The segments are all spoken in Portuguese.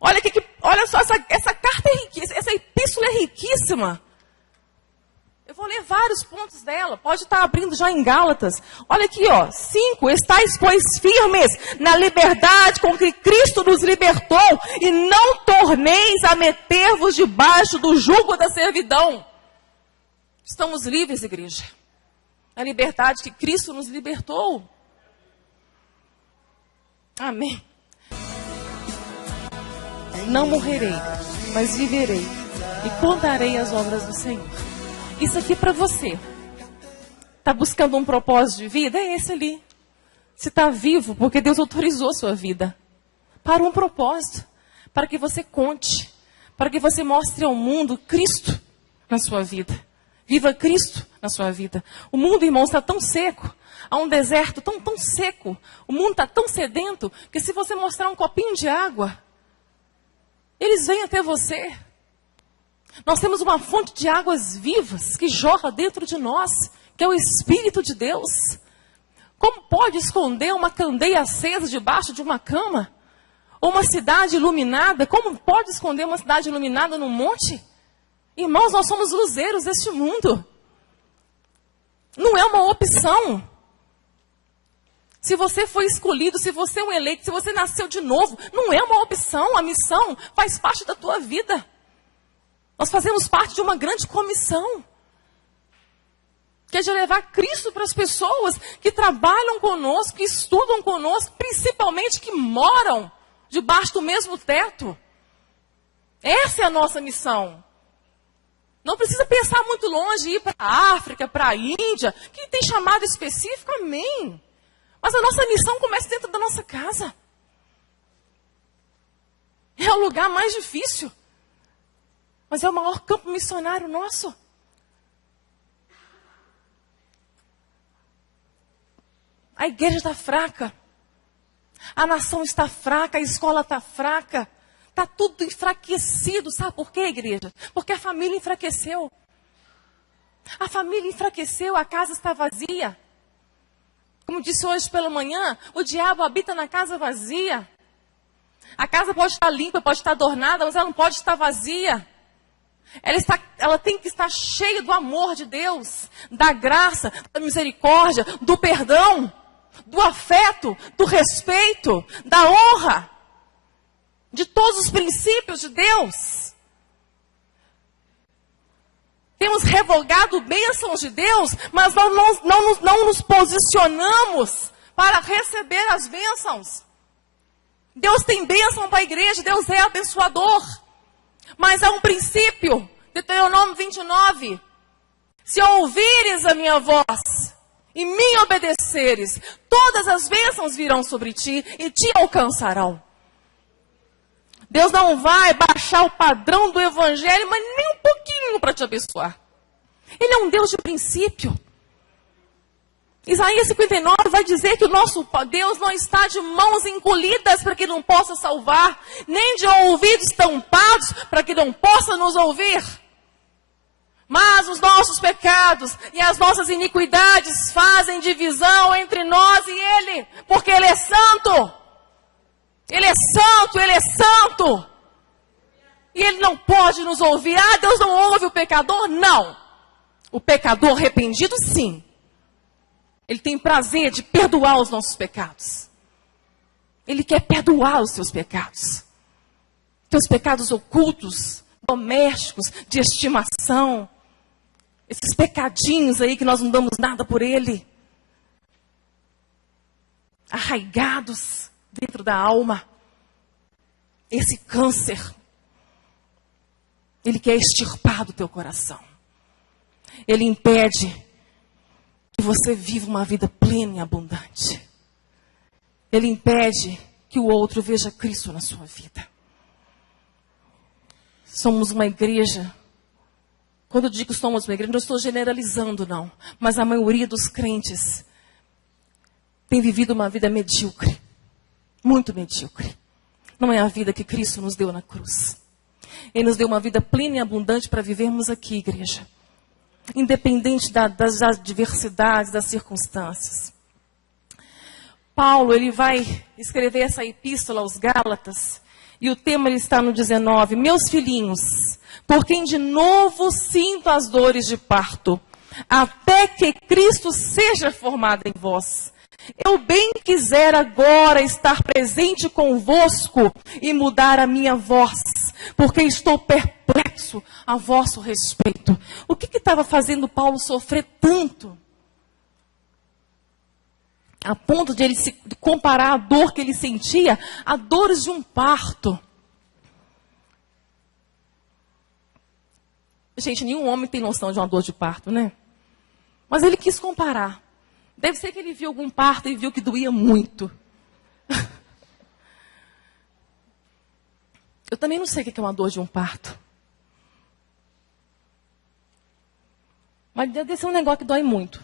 Olha só, essa carta é riquíssima, essa epístola é riquíssima. Eu vou ler vários pontos dela, pode estar abrindo já em Gálatas. Olha aqui, 5, estáis, pois, firmes na liberdade com que Cristo nos libertou, e não torneis a meter-vos debaixo do jugo da servidão. Estamos livres, igreja. A liberdade que Cristo nos libertou. Amém. Não morrerei, mas viverei e contarei as obras do Senhor. Isso aqui para você. Está buscando um propósito de vida? É esse ali. Se está vivo, porque Deus autorizou sua vida. Para um propósito. Para que você conte. Para que você mostre ao mundo Cristo na sua vida. Viva Cristo na sua vida. O mundo, irmãos, está tão seco. Há um deserto tão seco. O mundo está tão sedento que se você mostrar um copinho de água, eles vêm até você. Nós temos uma fonte de águas vivas que jorra dentro de nós, que é o Espírito de Deus. Como pode esconder uma candeia acesa debaixo de uma cama? Ou uma cidade iluminada? Como pode esconder uma cidade iluminada num monte? Irmãos, nós somos luzeiros deste mundo. Não é uma opção. Se você foi escolhido, se você é um eleito, se você nasceu de novo, não é uma opção. A missão faz parte da tua vida. Nós fazemos parte de uma grande comissão. Que é de levar Cristo para as pessoas que trabalham conosco, que estudam conosco, principalmente que moram debaixo do mesmo teto. Essa é a nossa missão. Não precisa pensar muito longe, ir para a África, para a Índia, que tem chamado específico, amém. Mas a nossa missão começa dentro da nossa casa. É o lugar mais difícil. Mas é o maior campo missionário nosso. A igreja está fraca. A nação está fraca, a escola está fraca. Está tudo enfraquecido. Sabe por quê, igreja? Porque a família enfraqueceu. A família enfraqueceu, a casa está vazia. Como disse hoje pela manhã, o diabo habita na casa vazia. A casa pode estar limpa, pode estar adornada, mas ela não pode estar vazia. Ela tem que estar cheia do amor de Deus, da graça, da misericórdia, do perdão, do afeto, do respeito, da honra, de todos os princípios de Deus. Temos revogado bênçãos de Deus, mas não nos posicionamos para receber as bênçãos. Deus tem bênção para a igreja, Deus é abençoador. Mas há um princípio, Deuteronômio 29. Se ouvires a minha voz e me obedeceres, todas as bênçãos virão sobre ti e te alcançarão. Deus não vai baixar o padrão do evangelho, mas nem um pouquinho para te abençoar. Ele é um Deus de princípio. Isaías 59 vai dizer que o nosso Deus não está de mãos encolhidas para que não possa salvar, nem de ouvidos tampados para que não possa nos ouvir. Mas os nossos pecados e as nossas iniquidades fazem divisão entre nós e Ele, porque Ele é santo. Ele é santo, Ele é santo. E Ele não pode nos ouvir. Ah, Deus não ouve o pecador? Não. O pecador arrependido, sim. Ele tem prazer de perdoar os nossos pecados. Ele quer perdoar os seus pecados. Teus pecados ocultos, domésticos, de estimação. Esses pecadinhos aí que nós não damos nada por Ele. Arraigados dentro da alma. Esse câncer. Ele quer extirpar do teu coração. Ele impede que você viva uma vida plena e abundante. Ele impede que o outro veja Cristo na sua vida. Somos uma igreja. Quando eu digo somos uma igreja, não estou generalizando, não. Mas a maioria dos crentes tem vivido uma vida medíocre. Muito medíocre. Não é a vida que Cristo nos deu na cruz. Ele nos deu uma vida plena e abundante para vivermos aqui, igreja. Independente das adversidades, das circunstâncias. Paulo, ele vai escrever essa epístola aos Gálatas. E o tema ele está no 19. Meus filhinhos, por quem de novo sinto as dores de parto, até que Cristo seja formado em vós. Eu bem quisera agora estar presente convosco e mudar a minha voz, porque estou perplexo a vosso respeito. O que estava fazendo Paulo sofrer tanto? A ponto de ele se comparar a dor que ele sentia a dores de um parto. Gente, nenhum homem tem noção de uma dor de parto, né? Mas ele quis comparar. Deve ser que ele viu algum parto e viu que doía muito. Eu também não sei o que é uma dor de um parto. Mas deve ser um negócio que dói muito.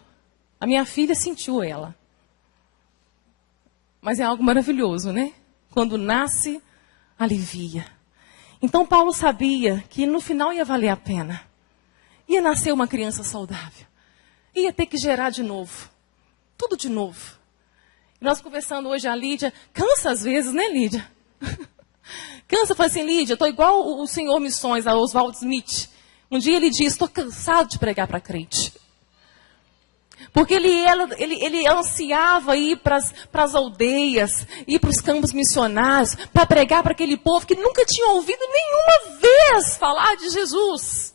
A minha filha sentiu ela. Mas é algo maravilhoso, né? Quando nasce, alivia. Então Paulo sabia que no final ia valer a pena. Ia nascer uma criança saudável. Ia ter que gerar de novo. Tudo de novo. Nós conversando hoje, a Lídia, cansa às vezes, né, Lídia? Cansa, fala assim, Lídia, estou igual o senhor Missões, a Oswald Smith. Um dia ele diz, estou cansado de pregar para crente. Porque ele ansiava ir para as aldeias, ir para os campos missionários, para pregar para aquele povo que nunca tinha ouvido nenhuma vez falar de Jesus.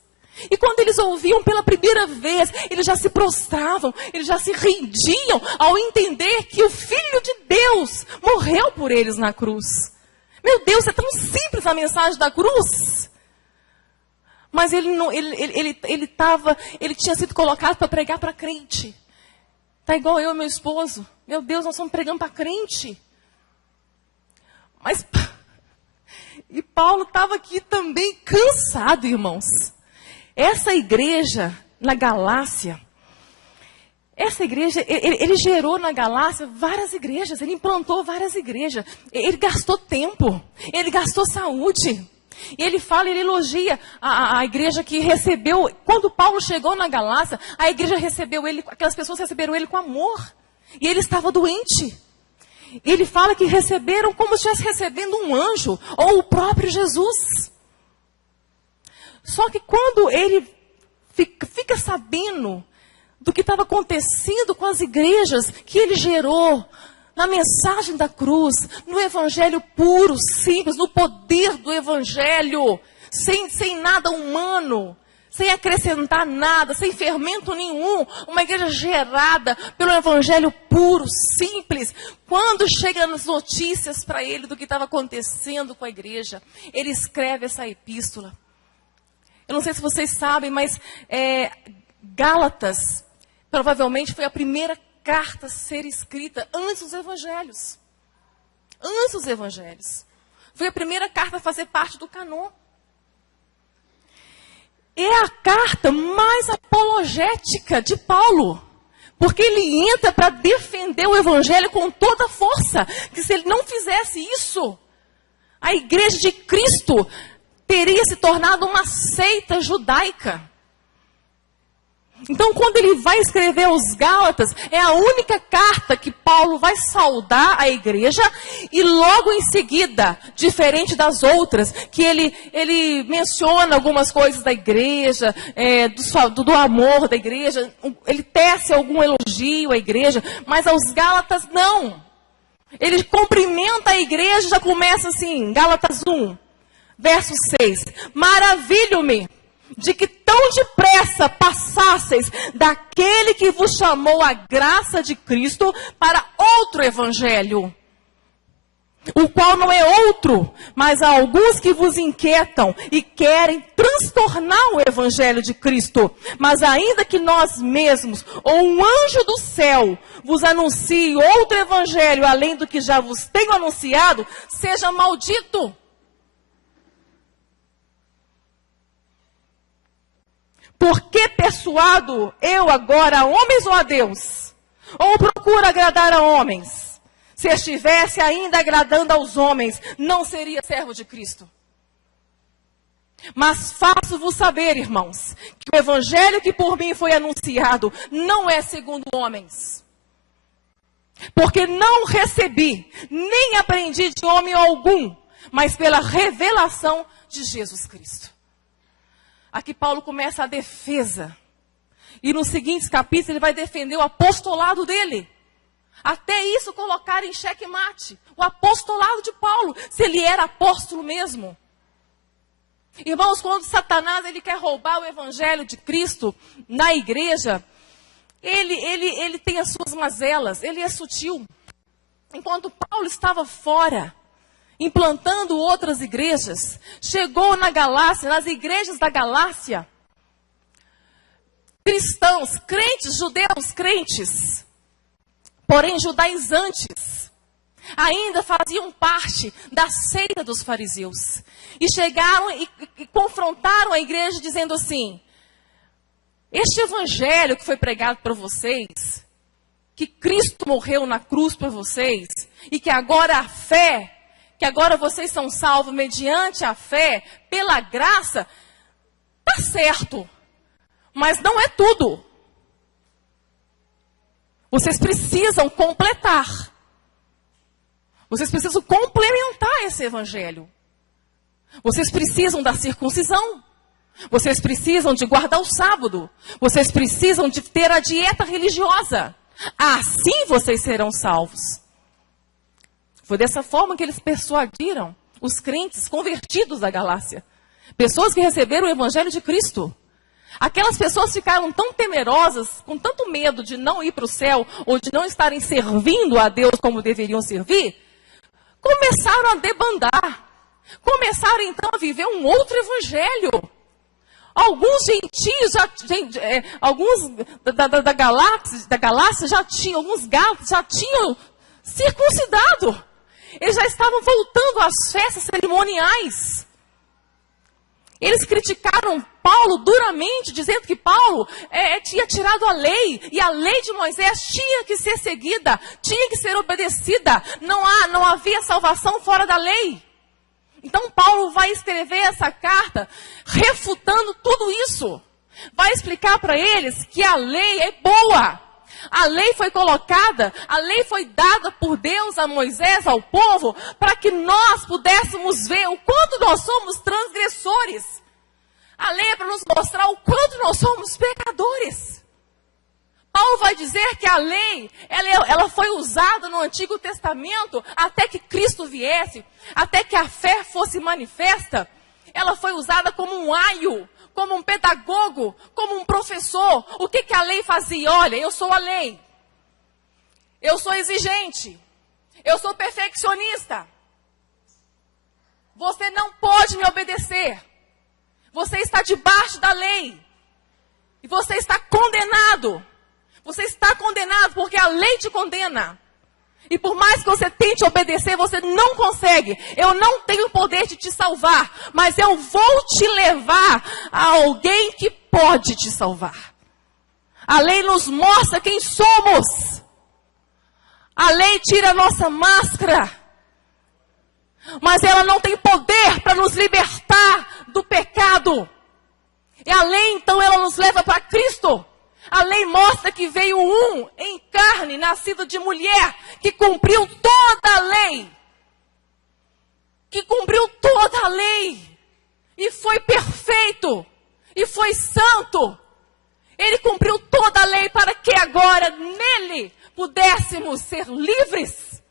E quando eles ouviam pela primeira vez, eles já se prostravam, eles já se rendiam ao entender que o Filho de Deus morreu por eles na cruz. Meu Deus, é tão simples a mensagem da cruz. Mas ele tinha sido colocado para pregar para crente. Está igual eu e meu esposo. Meu Deus, nós estamos pregando para crente. E Paulo estava aqui também cansado, irmãos. Essa igreja na Galácia, ele gerou na Galácia várias igrejas, ele implantou várias igrejas, ele gastou tempo, ele gastou saúde. E ele fala, ele elogia a igreja que recebeu, quando Paulo chegou na Galácia, a igreja recebeu ele, aquelas pessoas receberam ele com amor. E ele estava doente. Ele fala que receberam como se estivesse recebendo um anjo, ou o próprio Jesus. Só que quando ele fica sabendo do que estava acontecendo com as igrejas que ele gerou, na mensagem da cruz, no evangelho puro, simples, no poder do evangelho, sem nada humano, sem acrescentar nada, sem fermento nenhum, uma igreja gerada pelo evangelho puro, simples. Quando chegam as notícias para ele do que estava acontecendo com a igreja, ele escreve essa epístola. Eu não sei se vocês sabem, mas Gálatas provavelmente foi a primeira carta a ser escrita antes dos evangelhos. Antes dos evangelhos. Foi a primeira carta a fazer parte do cânon. É a carta mais apologética de Paulo. Porque ele entra para defender o evangelho com toda a força. Que se ele não fizesse isso, a igreja de Cristo teria se tornado uma seita judaica. Então, quando ele vai escrever aos Gálatas, é a única carta que Paulo vai saudar a igreja e logo em seguida, diferente das outras, que ele menciona algumas coisas da igreja, do amor da igreja, ele tece algum elogio à igreja, mas aos Gálatas não. Ele cumprimenta a igreja e já começa assim, Gálatas 1, verso 6. Maravilho-me de que tão depressa passasseis daquele que vos chamou a graça de Cristo para outro evangelho, o qual não é outro, mas há alguns que vos inquietam e querem transtornar o evangelho de Cristo. Mas ainda que nós mesmos, ou um anjo do céu, vos anuncie outro evangelho além do que já vos tenho anunciado, seja maldito. Por que persuado eu agora a homens ou a Deus? Ou procuro agradar a homens? Se estivesse ainda agradando aos homens, não seria servo de Cristo. Mas faço-vos saber, irmãos, que o evangelho que por mim foi anunciado não é segundo homens. Porque não recebi, nem aprendi de homem algum, mas pela revelação de Jesus Cristo. Aqui Paulo começa a defesa. E nos seguintes capítulos ele vai defender o apostolado dele. Até isso colocar em xeque-mate. O apostolado de Paulo, se ele era apóstolo mesmo. Irmãos, quando Satanás ele quer roubar o evangelho de Cristo na igreja, ele tem as suas mazelas, ele é sutil. Enquanto Paulo estava fora, implantando outras igrejas, chegou na Galácia, nas igrejas da Galácia, cristãos, crentes, judeus crentes, porém judaizantes, ainda faziam parte da seita dos fariseus. E chegaram e confrontaram a igreja dizendo assim: este evangelho que foi pregado para vocês, que Cristo morreu na cruz por vocês, e que agora a fé, que agora vocês são salvos mediante a fé, pela graça, está certo, mas não é tudo. Vocês precisam completar. Vocês precisam complementar esse evangelho. Vocês precisam da circuncisão. Vocês precisam de guardar o sábado. Vocês precisam de ter a dieta religiosa. Assim vocês serão salvos. Foi dessa forma que eles persuadiram os crentes convertidos da Galácia. Pessoas que receberam o evangelho de Cristo. Aquelas pessoas ficaram tão temerosas, com tanto medo de não ir para o céu, ou de não estarem servindo a Deus como deveriam servir, começaram a debandar. Começaram então a viver um outro evangelho. Alguns gentios, alguns da Galácia já tinham, alguns gálatas já tinham circuncidado. Eles já estavam voltando às festas cerimoniais. Eles criticaram Paulo duramente, dizendo que Paulo tinha tirado a lei. E a lei de Moisés tinha que ser seguida, tinha que ser obedecida. Não havia salvação fora da lei. Então Paulo vai escrever essa carta refutando tudo isso. Vai explicar para eles que a lei é boa. A lei foi colocada, a lei foi dada por Deus a Moisés, ao povo, para que nós pudéssemos ver o quanto nós somos transgressores. A lei é para nos mostrar o quanto nós somos pecadores. Paulo vai dizer que a lei, ela foi usada no Antigo Testamento até que Cristo viesse, até que a fé fosse manifesta. Ela foi usada como um aio, como um pedagogo, como um professor. O que a lei fazia? Olha, eu sou a lei. Eu sou exigente. Eu sou perfeccionista. Você não pode me obedecer. Você está debaixo da lei. E você está condenado. Você está condenado porque a lei te condena. E por mais que você tente obedecer, você não consegue. Eu não tenho o poder de te salvar, mas eu vou te levar a alguém que pode te salvar. A lei nos mostra quem somos. A lei tira a nossa máscara. Mas ela não tem poder para nos libertar do pecado. E a lei, então, ela nos leva para Cristo. A lei mostra que veio um em carne, nascido de mulher, que cumpriu toda a lei. Que cumpriu toda a lei. E foi perfeito. E foi santo. Ele cumpriu toda a lei para que agora nele pudéssemos ser livres.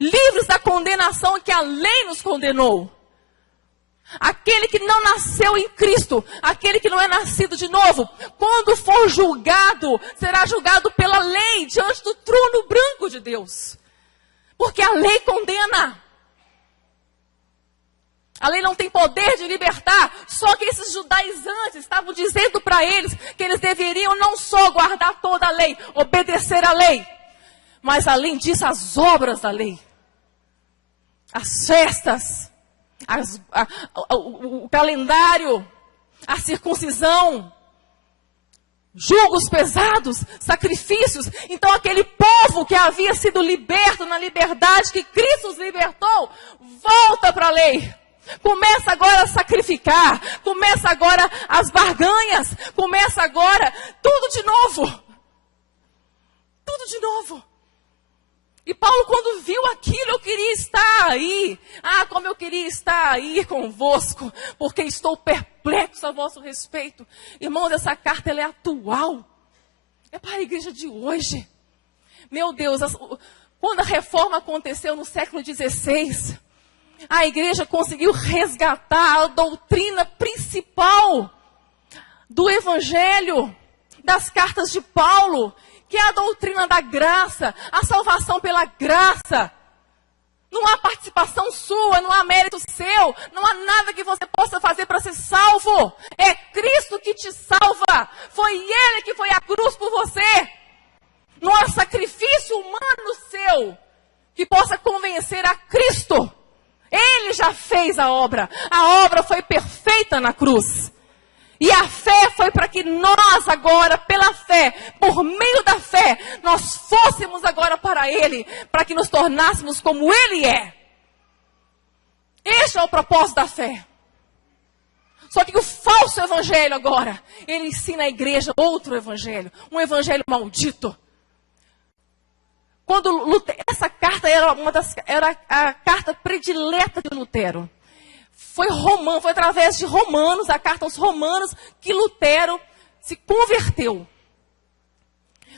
Livres da condenação que a lei nos condenou. Aquele que não nasceu em Cristo, aquele que não é nascido de novo, quando for julgado, será julgado pela lei, diante do trono branco de Deus. Porque a lei condena. A lei não tem poder de libertar, só que esses judaizantes estavam dizendo para eles que eles deveriam não só guardar toda a lei, obedecer a lei, mas além disso as obras da lei, as festas, o calendário, a circuncisão, julgos pesados, sacrifícios. Então aquele povo que havia sido liberto na liberdade que Cristo os libertou, volta para a lei. Começa agora a sacrificar, começa agora as barganhas, começa agora tudo de novo. Tudo de novo. E Paulo, quando viu aquilo, eu queria estar aí. Ah, como eu queria estar aí convosco, porque estou perplexo a vosso respeito. Irmãos, essa carta ela é atual. É para a igreja de hoje. Meu Deus, quando a reforma aconteceu no século XVI, a igreja conseguiu resgatar a doutrina principal do evangelho, das cartas de Paulo, que é a doutrina da graça, a salvação pela graça. Não há participação sua, não há mérito seu, não há nada que você possa fazer para ser salvo. É Cristo que te salva. Foi Ele que foi à cruz por você. Não há sacrifício humano seu que possa convencer a Cristo. Ele já fez a obra. A obra foi perfeita na cruz. E a fé foi para que nós agora, pela fé, por meio da fé, nós fôssemos agora para Ele, para que nos tornássemos como Ele é. Este é o propósito da fé. Só que o falso evangelho agora, ele ensina a igreja outro evangelho, um evangelho maldito. Quando Lutero, essa carta era a carta predileta de Lutero. Foi através de Romanos, a carta aos Romanos, que Lutero se converteu.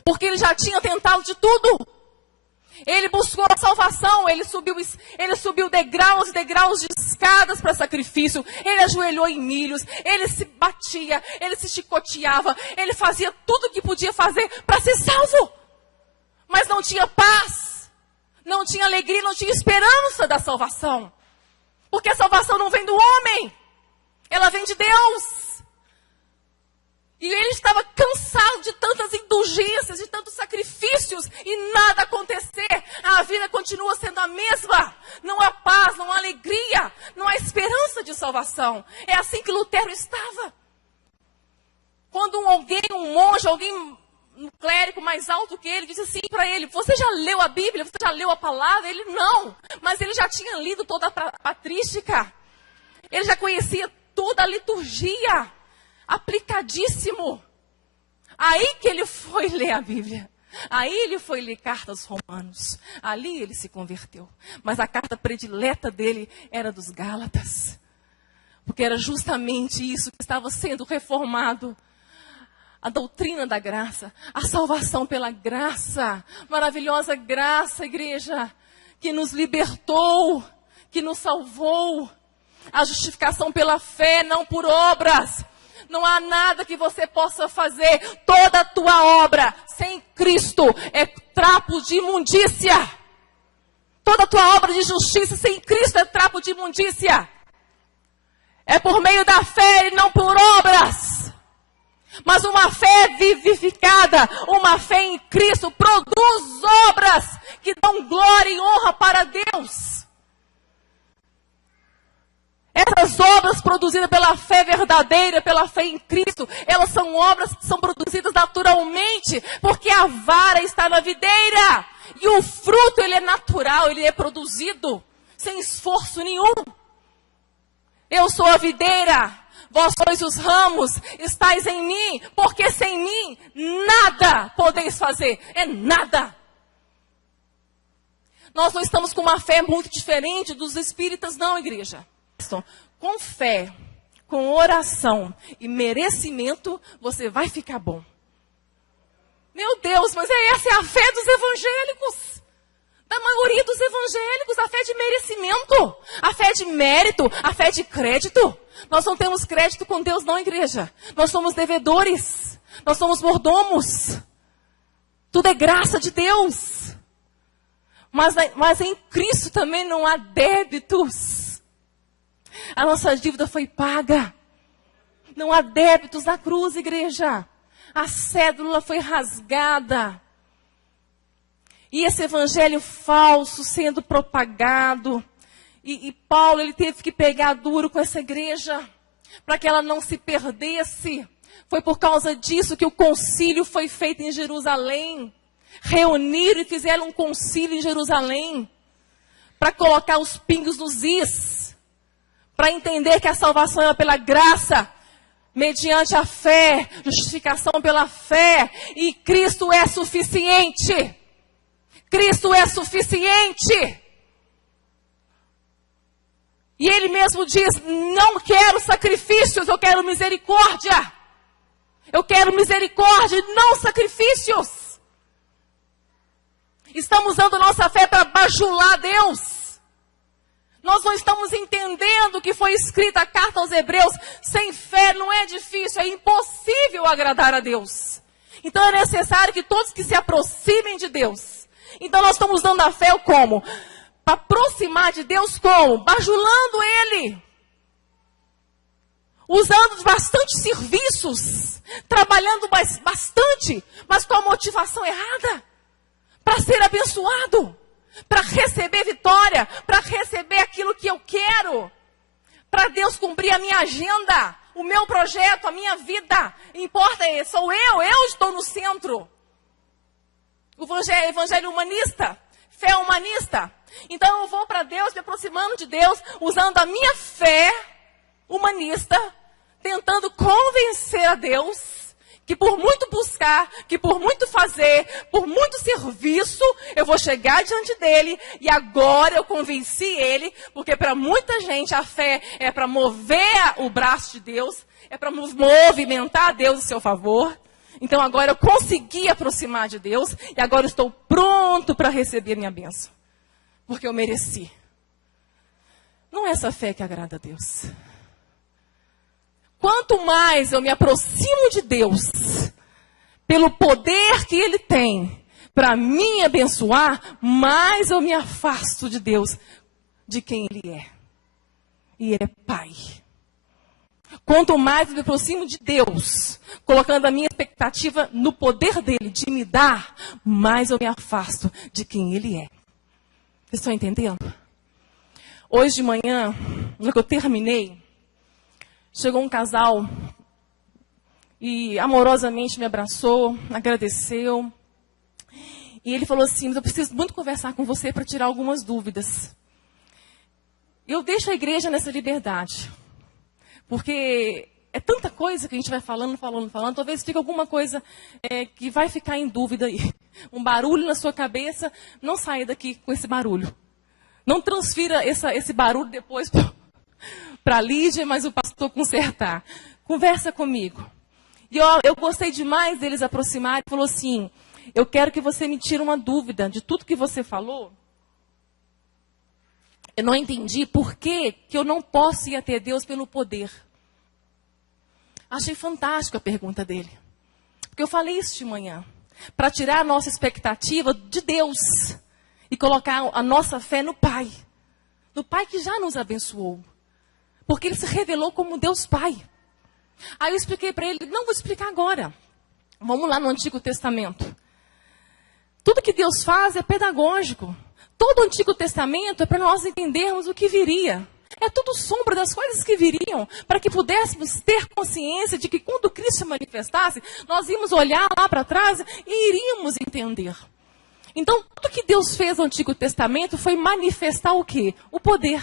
Porque ele já tinha tentado de tudo. Ele buscou a salvação, ele subiu degraus e degraus de escadas para sacrifício. Ele ajoelhou em milhos, ele se batia, ele se chicoteava, ele fazia tudo o que podia fazer para ser salvo. Mas não tinha paz, não tinha alegria, não tinha esperança da salvação. Porque a salvação não vem do homem, ela vem de Deus. E ele estava cansado de tantas indulgências, de tantos sacrifícios e nada acontecer. A vida continua sendo a mesma. Não há paz, não há alegria, não há esperança de salvação. É assim que Lutero estava. Quando um monge, um clérigo mais alto que ele, disse assim para ele: você já leu a Bíblia? Você já leu a palavra? Ele não, mas ele já tinha lido toda a patrística. Ele já conhecia toda a liturgia, aplicadíssimo. Aí que ele foi ler a Bíblia. Aí ele foi ler cartas Romanos. Ali ele se converteu. Mas a carta predileta dele era dos Gálatas. Porque era justamente isso que estava sendo reformado. A doutrina da graça, a salvação pela graça, maravilhosa graça, igreja, que nos libertou, que nos salvou, a justificação pela fé, não por obras. Não há nada que você possa fazer, toda a tua obra sem Cristo é trapo de imundícia. Toda a tua obra de justiça sem Cristo é trapo de imundícia. É por meio da fé e não por obras. Mas uma fé vivificada, uma fé em Cristo, produz obras que dão glória e honra para Deus. Essas obras produzidas pela fé verdadeira, pela fé em Cristo, elas são obras que são produzidas naturalmente, porque a vara está na videira. E o fruto, ele é natural, ele é produzido sem esforço nenhum. Eu sou a videira. Vós sois os ramos, estáis em mim, porque sem mim nada podeis fazer, é nada. Nós não estamos com uma fé muito diferente dos espíritas, não, igreja. Com fé, com oração e merecimento, você vai ficar bom. Meu Deus, mas essa é a fé dos evangélicos. Da maioria dos evangélicos, a fé de merecimento, a fé de mérito, a fé de crédito. Nós não temos crédito com Deus, não, igreja. Nós somos devedores, nós somos mordomos. Tudo é graça de Deus. Mas em Cristo também não há débitos. A nossa dívida foi paga. Não há débitos na cruz, igreja. A cédula foi rasgada. E esse evangelho falso sendo propagado. E Paulo, ele teve que pegar duro com essa igreja, para que ela não se perdesse. Foi por causa disso que o concílio foi feito em Jerusalém. Reuniram e fizeram um concílio em Jerusalém, para colocar os pingos nos is, para entender que a salvação é pela graça, mediante a fé, justificação pela fé, e Cristo é suficiente. Cristo é suficiente. E Ele mesmo diz, não quero sacrifícios, eu quero misericórdia. Eu quero misericórdia e não sacrifícios. Estamos usando nossa fé para bajular Deus. Nós não estamos entendendo o que foi escrita a carta aos Hebreus. Sem fé não é difícil, é impossível agradar a Deus. Então é necessário que todos que se aproximem de Deus. Então nós estamos usando a fé como? Para aproximar de Deus como? Bajulando Ele. Usando bastante serviços. Trabalhando bastante, mas com a motivação errada. Para ser abençoado. Para receber vitória. Para receber aquilo que eu quero. Para Deus cumprir a minha agenda. O meu projeto, a minha vida. Importa, sou eu estou no centro. O evangelho humanista. Fé humanista. Então eu vou para Deus, me aproximando de Deus, usando a minha fé humanista, tentando convencer a Deus que por muito buscar, que por muito fazer, por muito serviço, eu vou chegar diante dele e agora eu convenci ele, porque para muita gente a fé é para mover o braço de Deus, é para movimentar Deus em seu favor. Então agora eu consegui aproximar de Deus e agora eu estou pronto para receber minha bênção. Porque eu mereci. Não é essa fé que agrada a Deus. Quanto mais eu me aproximo de Deus, pelo poder que Ele tem para me abençoar, mais eu me afasto de Deus, de quem Ele é. E Ele é Pai. Quanto mais eu me aproximo de Deus, colocando a minha expectativa no poder dEle, de me dar, mais eu me afasto de quem Ele é. Vocês estão entendendo? Hoje de manhã, no que eu terminei, chegou um casal e amorosamente me abraçou, agradeceu. E ele falou assim, mas eu preciso muito conversar com você para tirar algumas dúvidas. Eu deixo a igreja nessa liberdade. Porque é tanta coisa que a gente vai falando. Talvez fique alguma coisa que vai ficar em dúvida aí. Um barulho na sua cabeça, não saia daqui com esse barulho. Não transfira esse barulho depois para a Lídia, mas o pastor consertar. Conversa comigo. E eu gostei demais deles aproximarem. Ele falou assim, eu quero que você me tire uma dúvida de tudo que você falou. Eu não entendi por que eu não posso ir até Deus pelo poder. Achei fantástica a pergunta dele. Porque eu falei isso de manhã. Para tirar a nossa expectativa de Deus. E colocar a nossa fé no Pai. No Pai que já nos abençoou. Porque Ele se revelou como Deus Pai. Aí eu expliquei para ele, não vou explicar agora. Vamos lá no Antigo Testamento. Tudo que Deus faz é pedagógico. Todo o Antigo Testamento é para nós entendermos o que viria. É tudo sombra das coisas que viriam, para que pudéssemos ter consciência de que quando Cristo se manifestasse, nós íamos olhar lá para trás e iríamos entender. Então, tudo que Deus fez no Antigo Testamento foi manifestar o quê? O poder.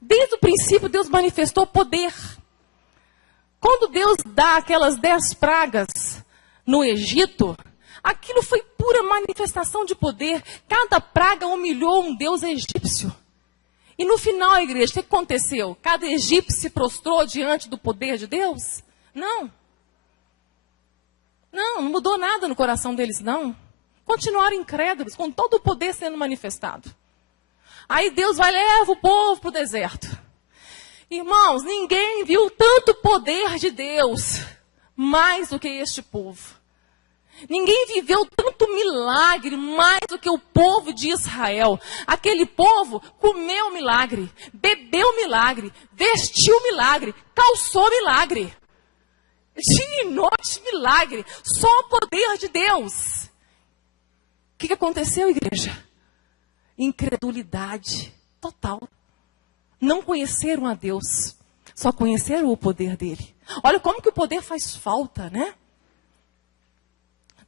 Desde o princípio, Deus manifestou poder. Quando Deus dá aquelas 10 pragas no Egito, aquilo foi pura manifestação de poder. Cada praga humilhou um deus egípcio. E no final, igreja, o que aconteceu? Cada egípcio se prostrou diante do poder de Deus? Não. Não mudou nada no coração deles, não. Continuaram incrédulos, com todo o poder sendo manifestado. Aí Deus vai e leva o povo para o deserto. Irmãos, ninguém viu tanto poder de Deus, mais do que este povo. Ninguém viveu tanto milagre mais do que o povo de Israel. Aquele povo comeu milagre, bebeu milagre, vestiu milagre, calçou milagre. Dia e noite milagre, só o poder de Deus. O que aconteceu, igreja? Incredulidade total. Não conheceram a Deus, só conheceram o poder dele. Olha como que o poder faz falta, né?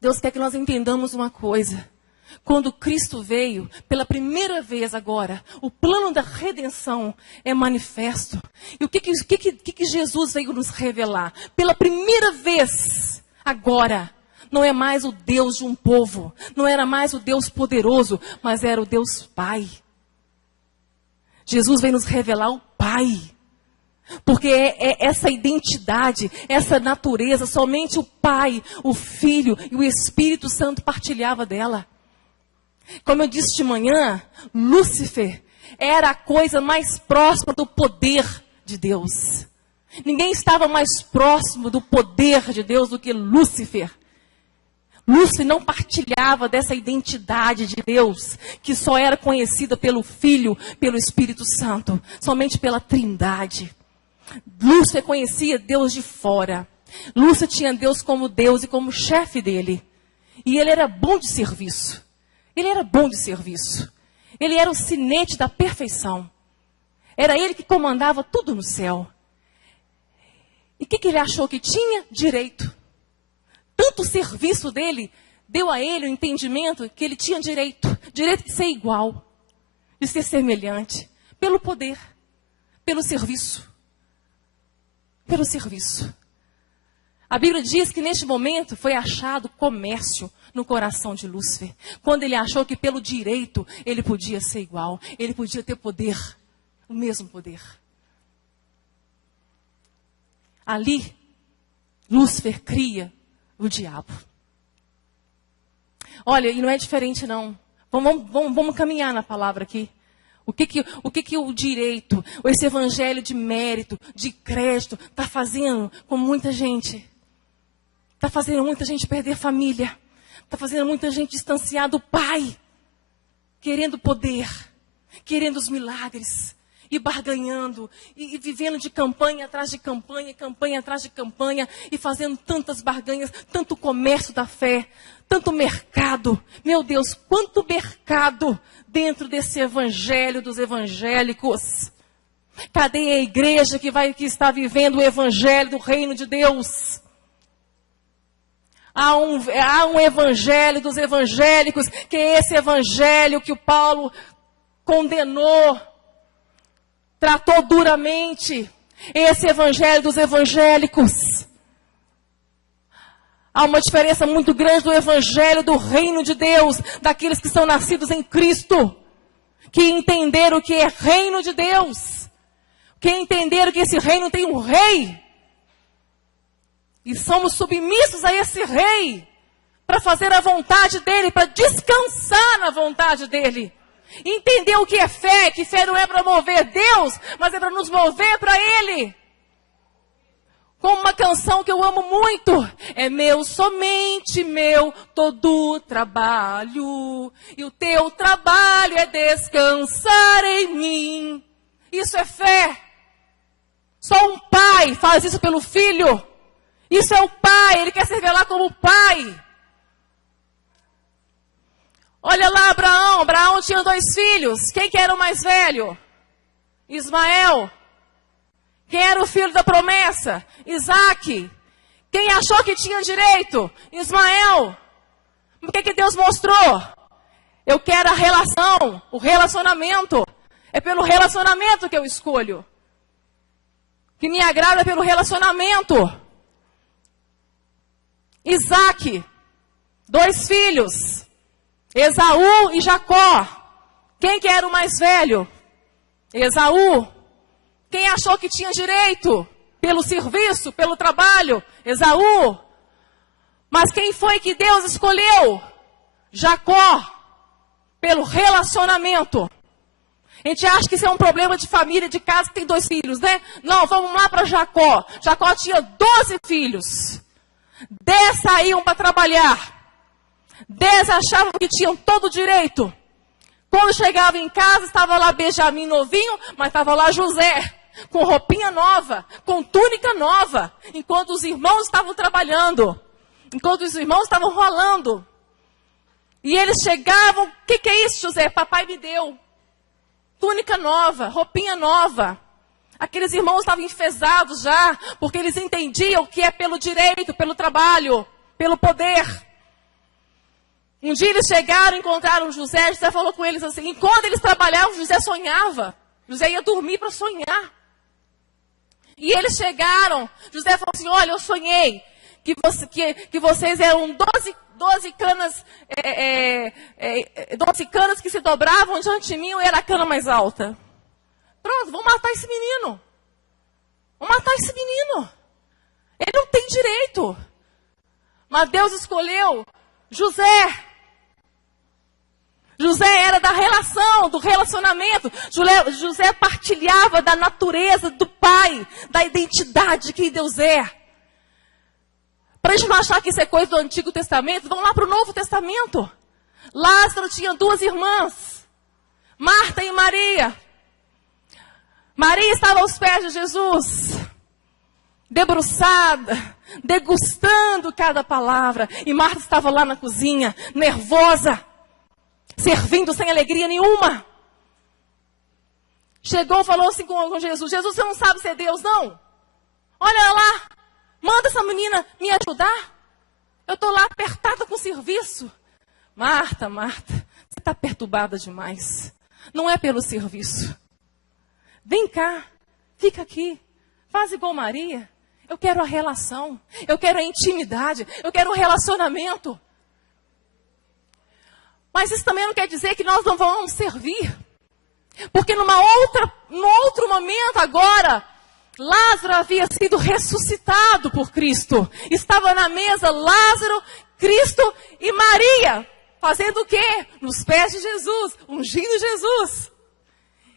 Deus quer que nós entendamos uma coisa. Quando Cristo veio, pela primeira vez agora, o plano da redenção é manifesto. E o que Jesus veio nos revelar? Pela primeira vez, agora, Não é mais o Deus de um povo. Não era mais o Deus poderoso, mas era o Deus Pai. Jesus vem nos revelar o Pai. Porque é essa identidade, essa natureza, somente o Pai, o Filho e o Espírito Santo partilhava dela. Como eu disse de manhã, Lúcifer era a coisa mais próxima do poder de Deus. Ninguém estava mais próximo do poder de Deus do que Lúcifer. Lúcifer não partilhava dessa identidade de Deus, que só era conhecida pelo Filho, pelo Espírito Santo, somente pela Trindade. Lúcifer conhecia Deus de fora. Lúcifer tinha Deus como Deus e como chefe dele. E ele era bom de serviço. Ele era bom de serviço. Ele era o sinete da perfeição. Era ele que comandava tudo no céu. E o que ele achou que tinha? Direito. Tanto o serviço dele deu a ele o entendimento que ele tinha direito. Direito de ser igual. De ser semelhante. Pelo poder. Pelo serviço. Pelo serviço. A Bíblia diz que neste momento foi achado comércio no coração de Lúcifer. Quando ele achou que pelo direito ele podia ser igual. Ele podia ter poder. O mesmo poder. Ali, Lúcifer cria o diabo. Olha, e não é diferente não. Vamos caminhar na palavra aqui. O que o direito, esse evangelho de mérito, de crédito, está fazendo com muita gente? Está fazendo muita gente perder família. Está fazendo muita gente distanciar do Pai. Querendo poder. Querendo os milagres. E barganhando. E vivendo de campanha atrás de campanha. Campanha atrás de campanha. E fazendo tantas barganhas. Tanto comércio da fé. Tanto mercado. Meu Deus, quanto mercado dentro desse evangelho dos evangélicos. Cadê a igreja que está vivendo o evangelho do reino de Deus? Há um evangelho dos evangélicos, que é esse evangelho que o Paulo condenou, tratou duramente. Esse evangelho dos evangélicos. Há uma diferença muito grande do evangelho do reino de Deus, daqueles que são nascidos em Cristo, que entenderam o que é reino de Deus, que entenderam que esse reino tem um rei, e somos submissos a esse rei, para fazer a vontade dele, para descansar na vontade dele. Entender o que é fé, que fé não é para mover Deus, mas é para nos mover para ele. Como uma canção que eu amo muito. É meu, somente meu, todo o trabalho. E o teu trabalho é descansar em mim. Isso é fé. Só um pai faz isso pelo filho. Isso é o pai, ele quer se revelar como pai. Olha lá Abraão. Abraão tinha 2 filhos. Quem que era o mais velho? Ismael. Quem era o filho da promessa? Isaac. Quem achou que tinha direito? Ismael. O que Deus mostrou? Eu quero a relação, o relacionamento. É pelo relacionamento que eu escolho. Que me agrada pelo relacionamento. Isaac. 2 filhos. Esaú e Jacó. Quem que era o mais velho? Esaú. Quem achou que tinha direito? Pelo serviço, pelo trabalho? Esaú. Mas quem foi que Deus escolheu? Jacó. Pelo relacionamento. A gente acha que isso é um problema de família, de casa que tem 2 filhos, né? Não, vamos lá para Jacó. Jacó tinha 12 filhos. 10 saíam para trabalhar. 10 achavam que tinham todo o direito. Quando chegava em casa, estava lá Benjamim novinho, mas estava lá José, com roupinha nova, com túnica nova, enquanto os irmãos estavam trabalhando, enquanto os irmãos estavam rolando. E eles chegavam, o que é isso, José? Papai me deu. Túnica nova, roupinha nova. Aqueles irmãos estavam enfesados já, porque eles entendiam que é pelo direito, pelo trabalho, pelo poder. Um dia eles chegaram, encontraram José, José falou com eles assim, enquanto eles trabalhavam, José sonhava. José ia dormir para sonhar. E eles chegaram, José falou assim, olha, eu sonhei que vocês eram 12 canas, 12 canas que se dobravam diante de mim, eu era a cana mais alta. Pronto, vamos matar esse menino. Vamos matar esse menino. Ele não tem direito. Mas Deus escolheu José. José era da relação, do relacionamento. José partilhava da natureza do pai, da identidade de quem Deus é. Para a gente não achar que isso é coisa do Antigo Testamento, vamos lá para o Novo Testamento. Lázaro tinha 2 irmãs, Marta e Maria. Maria estava aos pés de Jesus, debruçada, degustando cada palavra. E Marta estava lá na cozinha, nervosa, servindo sem alegria nenhuma. Chegou e falou assim com Jesus: Jesus, você não sabe ser Deus, não? Olha lá, manda essa menina me ajudar. Eu estou lá apertada com o serviço. Marta, você está perturbada demais. Não é pelo serviço. Vem cá, fica aqui, faz igual Maria. Eu quero a relação, eu quero a intimidade, eu quero o relacionamento. Mas isso também não quer dizer que nós não vamos servir. Porque num outro momento agora, Lázaro havia sido ressuscitado por Cristo. Estava na mesa Lázaro, Cristo e Maria. Fazendo o quê? Nos pés de Jesus, ungindo Jesus.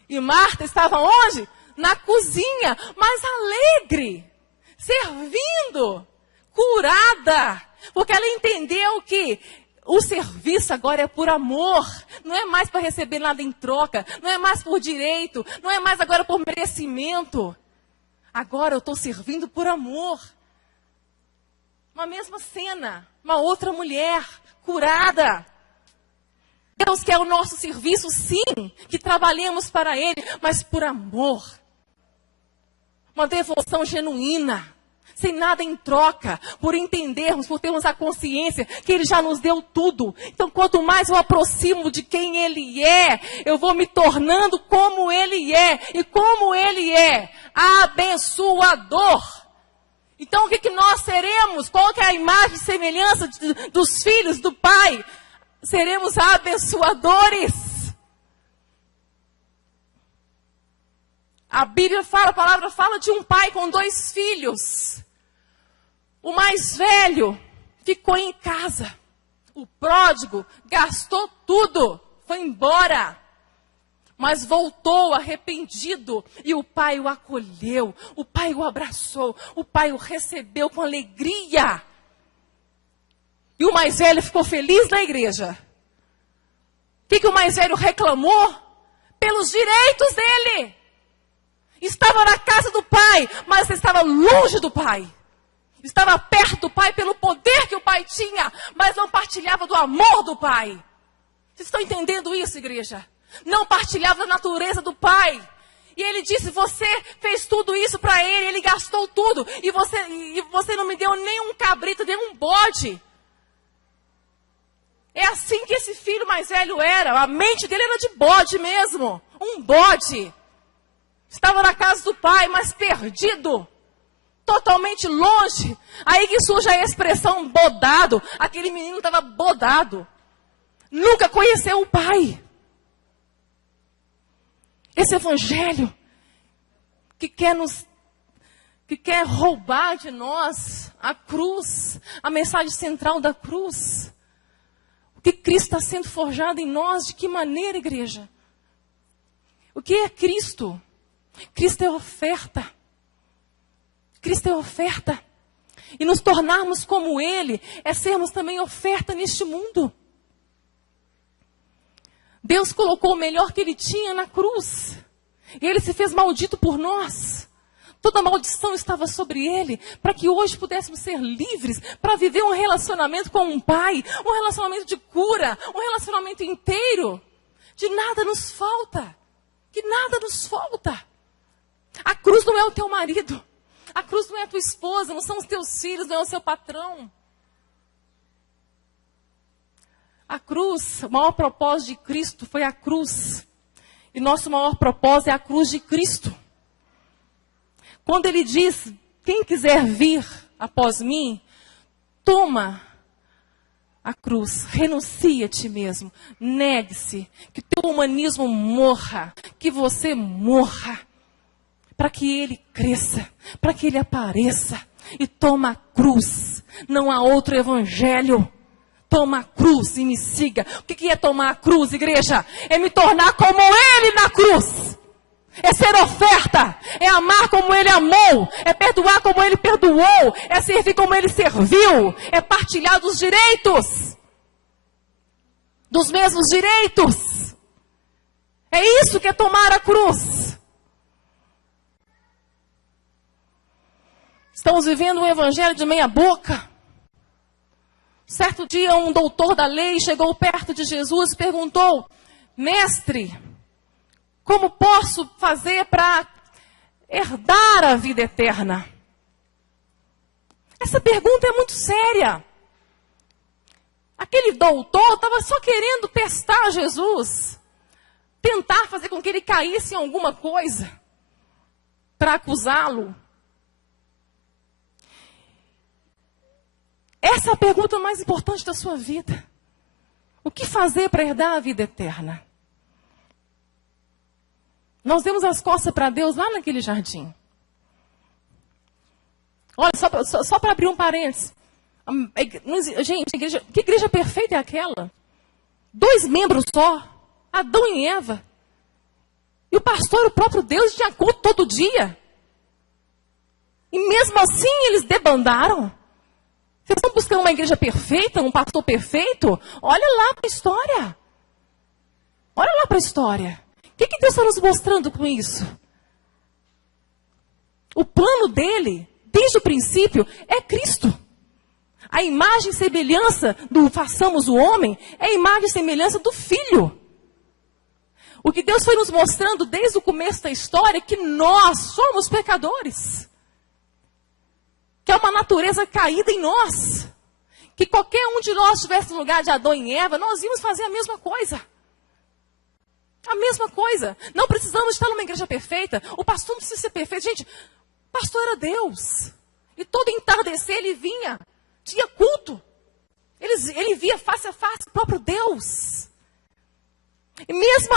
E Marta estava onde? Na cozinha, mas alegre, servindo, curada. Porque ela entendeu que o serviço agora é por amor. Não é mais para receber nada em troca. Não é mais por direito. Não é mais agora por merecimento. Agora eu estou servindo por amor. Uma mesma cena. Uma outra mulher curada. Deus quer o nosso serviço, sim, que trabalhemos para Ele, mas por amor. Uma devoção genuína, sem nada em troca, por entendermos, por termos a consciência que Ele já nos deu tudo. Então, quanto mais eu aproximo de quem Ele é, eu vou me tornando como Ele é. E como Ele é? Abençoador. Então, o que nós seremos? Qual que é a imagem e semelhança dos filhos do Pai? Seremos abençoadores. A Bíblia fala, a palavra fala de um pai com 2 filhos. O mais velho ficou em casa. O pródigo gastou tudo, foi embora. Mas voltou arrependido e o pai o acolheu, o pai o abraçou, o pai o recebeu com alegria. E o mais velho ficou feliz na igreja. O que o mais velho reclamou? Pelos direitos dele. Estava na casa do pai, mas estava longe do pai. Estava perto do pai pelo poder que o pai tinha, mas não partilhava do amor do pai. Vocês estão entendendo isso, igreja? Não partilhava da natureza do pai. E ele disse: você fez tudo isso para ele, ele gastou tudo. E você não me deu nem um cabrito, nem um bode. É assim que esse filho mais velho era. A mente dele era de bode mesmo. Um bode. Estava na casa do pai, mas perdido. Totalmente longe. Aí que surge a expressão bodado. Aquele menino estava bodado. Nunca conheceu o pai. Esse evangelho que quer roubar de nós a cruz, a mensagem central da cruz. O que Cristo está sendo forjado em nós, de que maneira, igreja? O que é Cristo? Cristo é oferta. Cristo é oferta. E nos tornarmos como Ele, é sermos também oferta neste mundo. Deus colocou o melhor que Ele tinha na cruz. E Ele se fez maldito por nós. Toda maldição estava sobre Ele, para que hoje pudéssemos ser livres, para viver um relacionamento com um Pai, um relacionamento de cura, um relacionamento inteiro. De nada nos falta, que nada nos falta. A cruz não é o teu marido, a cruz não é a tua esposa, não são os teus filhos, não é o seu patrão. A cruz, o maior propósito de Cristo foi a cruz. E nosso maior propósito é a cruz de Cristo. Quando Ele diz: quem quiser vir após mim, Toma a cruz, renuncia a ti mesmo, negue-se, que teu humanismo morra, que você morra, para que ele cresça, para que ele apareça, e toma a cruz. Não há outro evangelho. Toma a cruz e me siga. O que é tomar a cruz, igreja? É me tornar como ele na cruz. É ser oferta, é amar como ele amou, é perdoar como ele perdoou, é servir como ele serviu, é partilhar dos direitos, dos mesmos direitos. É isso que é tomar a cruz. Estamos vivendo um evangelho de meia boca. Certo dia, um doutor da lei chegou perto de Jesus e perguntou: mestre, como posso fazer para herdar a vida eterna? Essa pergunta é muito séria. Aquele doutor estava só querendo testar Jesus, tentar fazer com que ele caísse em alguma coisa, para acusá-lo. Essa é a pergunta mais importante da sua vida. O que fazer para herdar a vida eterna? Nós demos as costas para Deus lá naquele jardim. Olha, só para abrir um parênteses. Gente, que igreja perfeita é aquela? 2 membros só, Adão e Eva. E o pastor, o próprio Deus, tinha culto todo dia. E mesmo assim eles debandaram. Vocês estão buscando uma igreja perfeita, um pastor perfeito? Olha lá para a história. Olha lá para a história. O que Deus está nos mostrando com isso? O plano dele, desde o princípio, é Cristo. A imagem e semelhança do façamos o homem é a imagem e semelhança do Filho. O que Deus foi nos mostrando desde o começo da história é que nós somos pecadores. Que é uma natureza caída em nós. Que qualquer um de nós estivesse no lugar de Adão e Eva, nós íamos fazer a mesma coisa. A mesma coisa. Não precisamos estar numa igreja perfeita. O pastor não precisa ser perfeito. Gente, o pastor era Deus. E todo entardecer ele vinha. Tinha culto. Ele via face a face o próprio Deus. E mesmo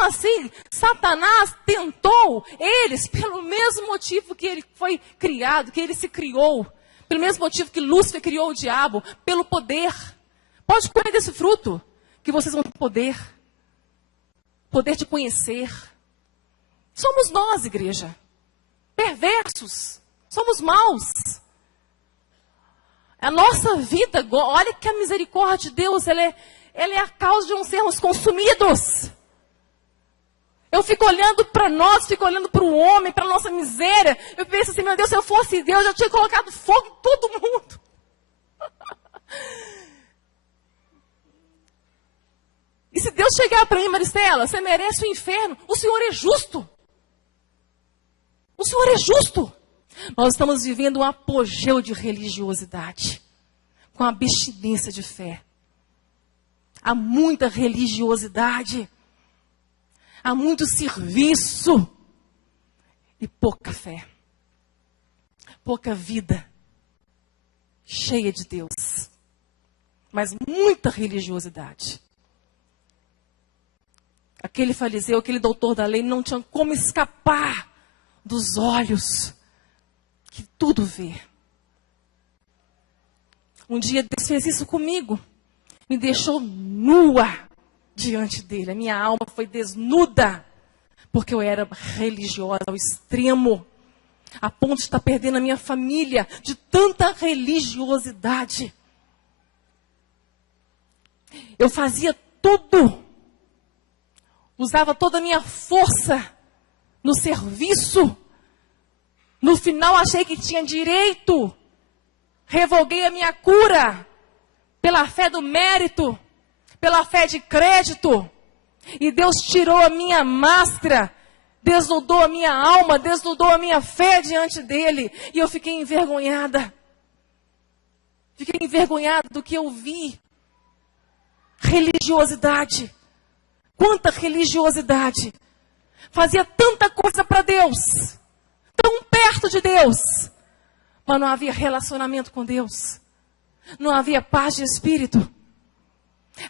assim, Satanás tentou eles pelo mesmo motivo que ele foi criado, que ele se criou. Pelo mesmo motivo que Lúcifer criou o diabo, pelo poder. Pode comer desse fruto, que vocês vão ter poder. Poder de conhecer. Somos nós, igreja. Perversos. Somos maus. A nossa vida, olha que a misericórdia de Deus, ela é a causa de não sermos consumidos. Eu fico olhando para nós, fico olhando para o homem, para a nossa miséria. Eu penso assim, meu Deus, se eu fosse Deus, eu já tinha colocado fogo em todo mundo. E se Deus chegar para mim, Maristela, você merece o inferno, o Senhor é justo. O Senhor é justo. Nós estamos vivendo um apogeu de religiosidade, com abstinência de fé. Há muita religiosidade, há muito serviço e pouca fé, pouca vida cheia de Deus, mas muita religiosidade. Aquele fariseu, aquele doutor da lei não tinha como escapar dos olhos que tudo vê. Um dia Deus fez isso comigo. Me deixou nua diante dele. A minha alma foi desnuda. Porque eu era religiosa ao extremo. A ponto de estar perdendo a minha família de tanta religiosidade. Eu fazia tudo. Usava toda a minha força no serviço. No final achei que tinha direito. Revoguei a minha cura. Pela fé do mérito, pela fé de crédito. E Deus tirou a minha máscara, desnudou a minha alma, desnudou a minha fé diante dele. E eu fiquei envergonhada. Fiquei envergonhada do que eu vi. Religiosidade. Quanta religiosidade. Fazia tanta coisa para Deus. Tão perto de Deus. Mas não havia relacionamento com Deus. Não havia paz de espírito.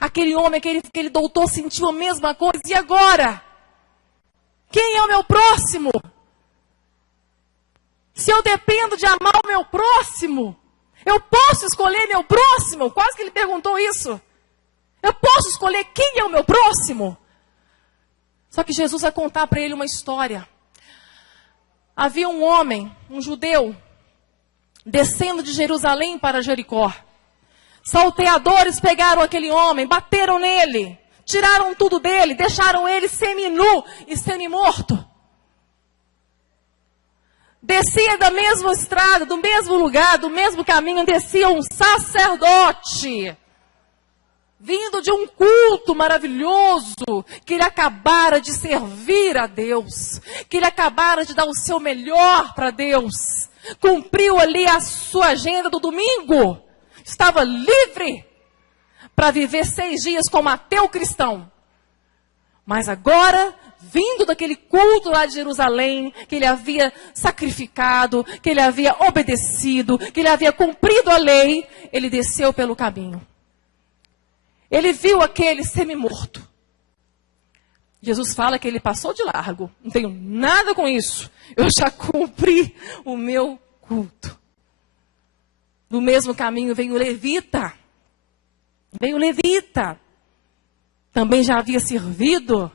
Aquele homem, aquele doutor sentiu a mesma coisa. E agora? Quem é o meu próximo? Se eu dependo de amar o meu próximo, eu posso escolher meu próximo? Quase que ele perguntou isso. Eu posso escolher quem é o meu próximo? Só que Jesus vai contar para ele uma história. Havia um homem, um judeu, descendo de Jerusalém para Jericó. Salteadores pegaram aquele homem, bateram nele, tiraram tudo dele, deixaram ele seminu e semimorto. Descia da mesma estrada, do mesmo lugar, do mesmo caminho, descia um sacerdote, vindo de um culto maravilhoso, que ele acabara de servir a Deus, que ele acabara de dar o seu melhor para Deus, cumpriu ali a sua agenda do domingo, estava livre para viver 6 dias como ateu cristão. Mas agora, vindo daquele culto lá de Jerusalém, que ele havia sacrificado, que ele havia obedecido, que ele havia cumprido a lei, ele desceu pelo caminho. Ele viu aquele semi-morto. Jesus fala que ele passou de largo. Não tenho nada com isso. Eu já cumpri o meu culto. Do mesmo caminho veio o levita. Também já havia servido.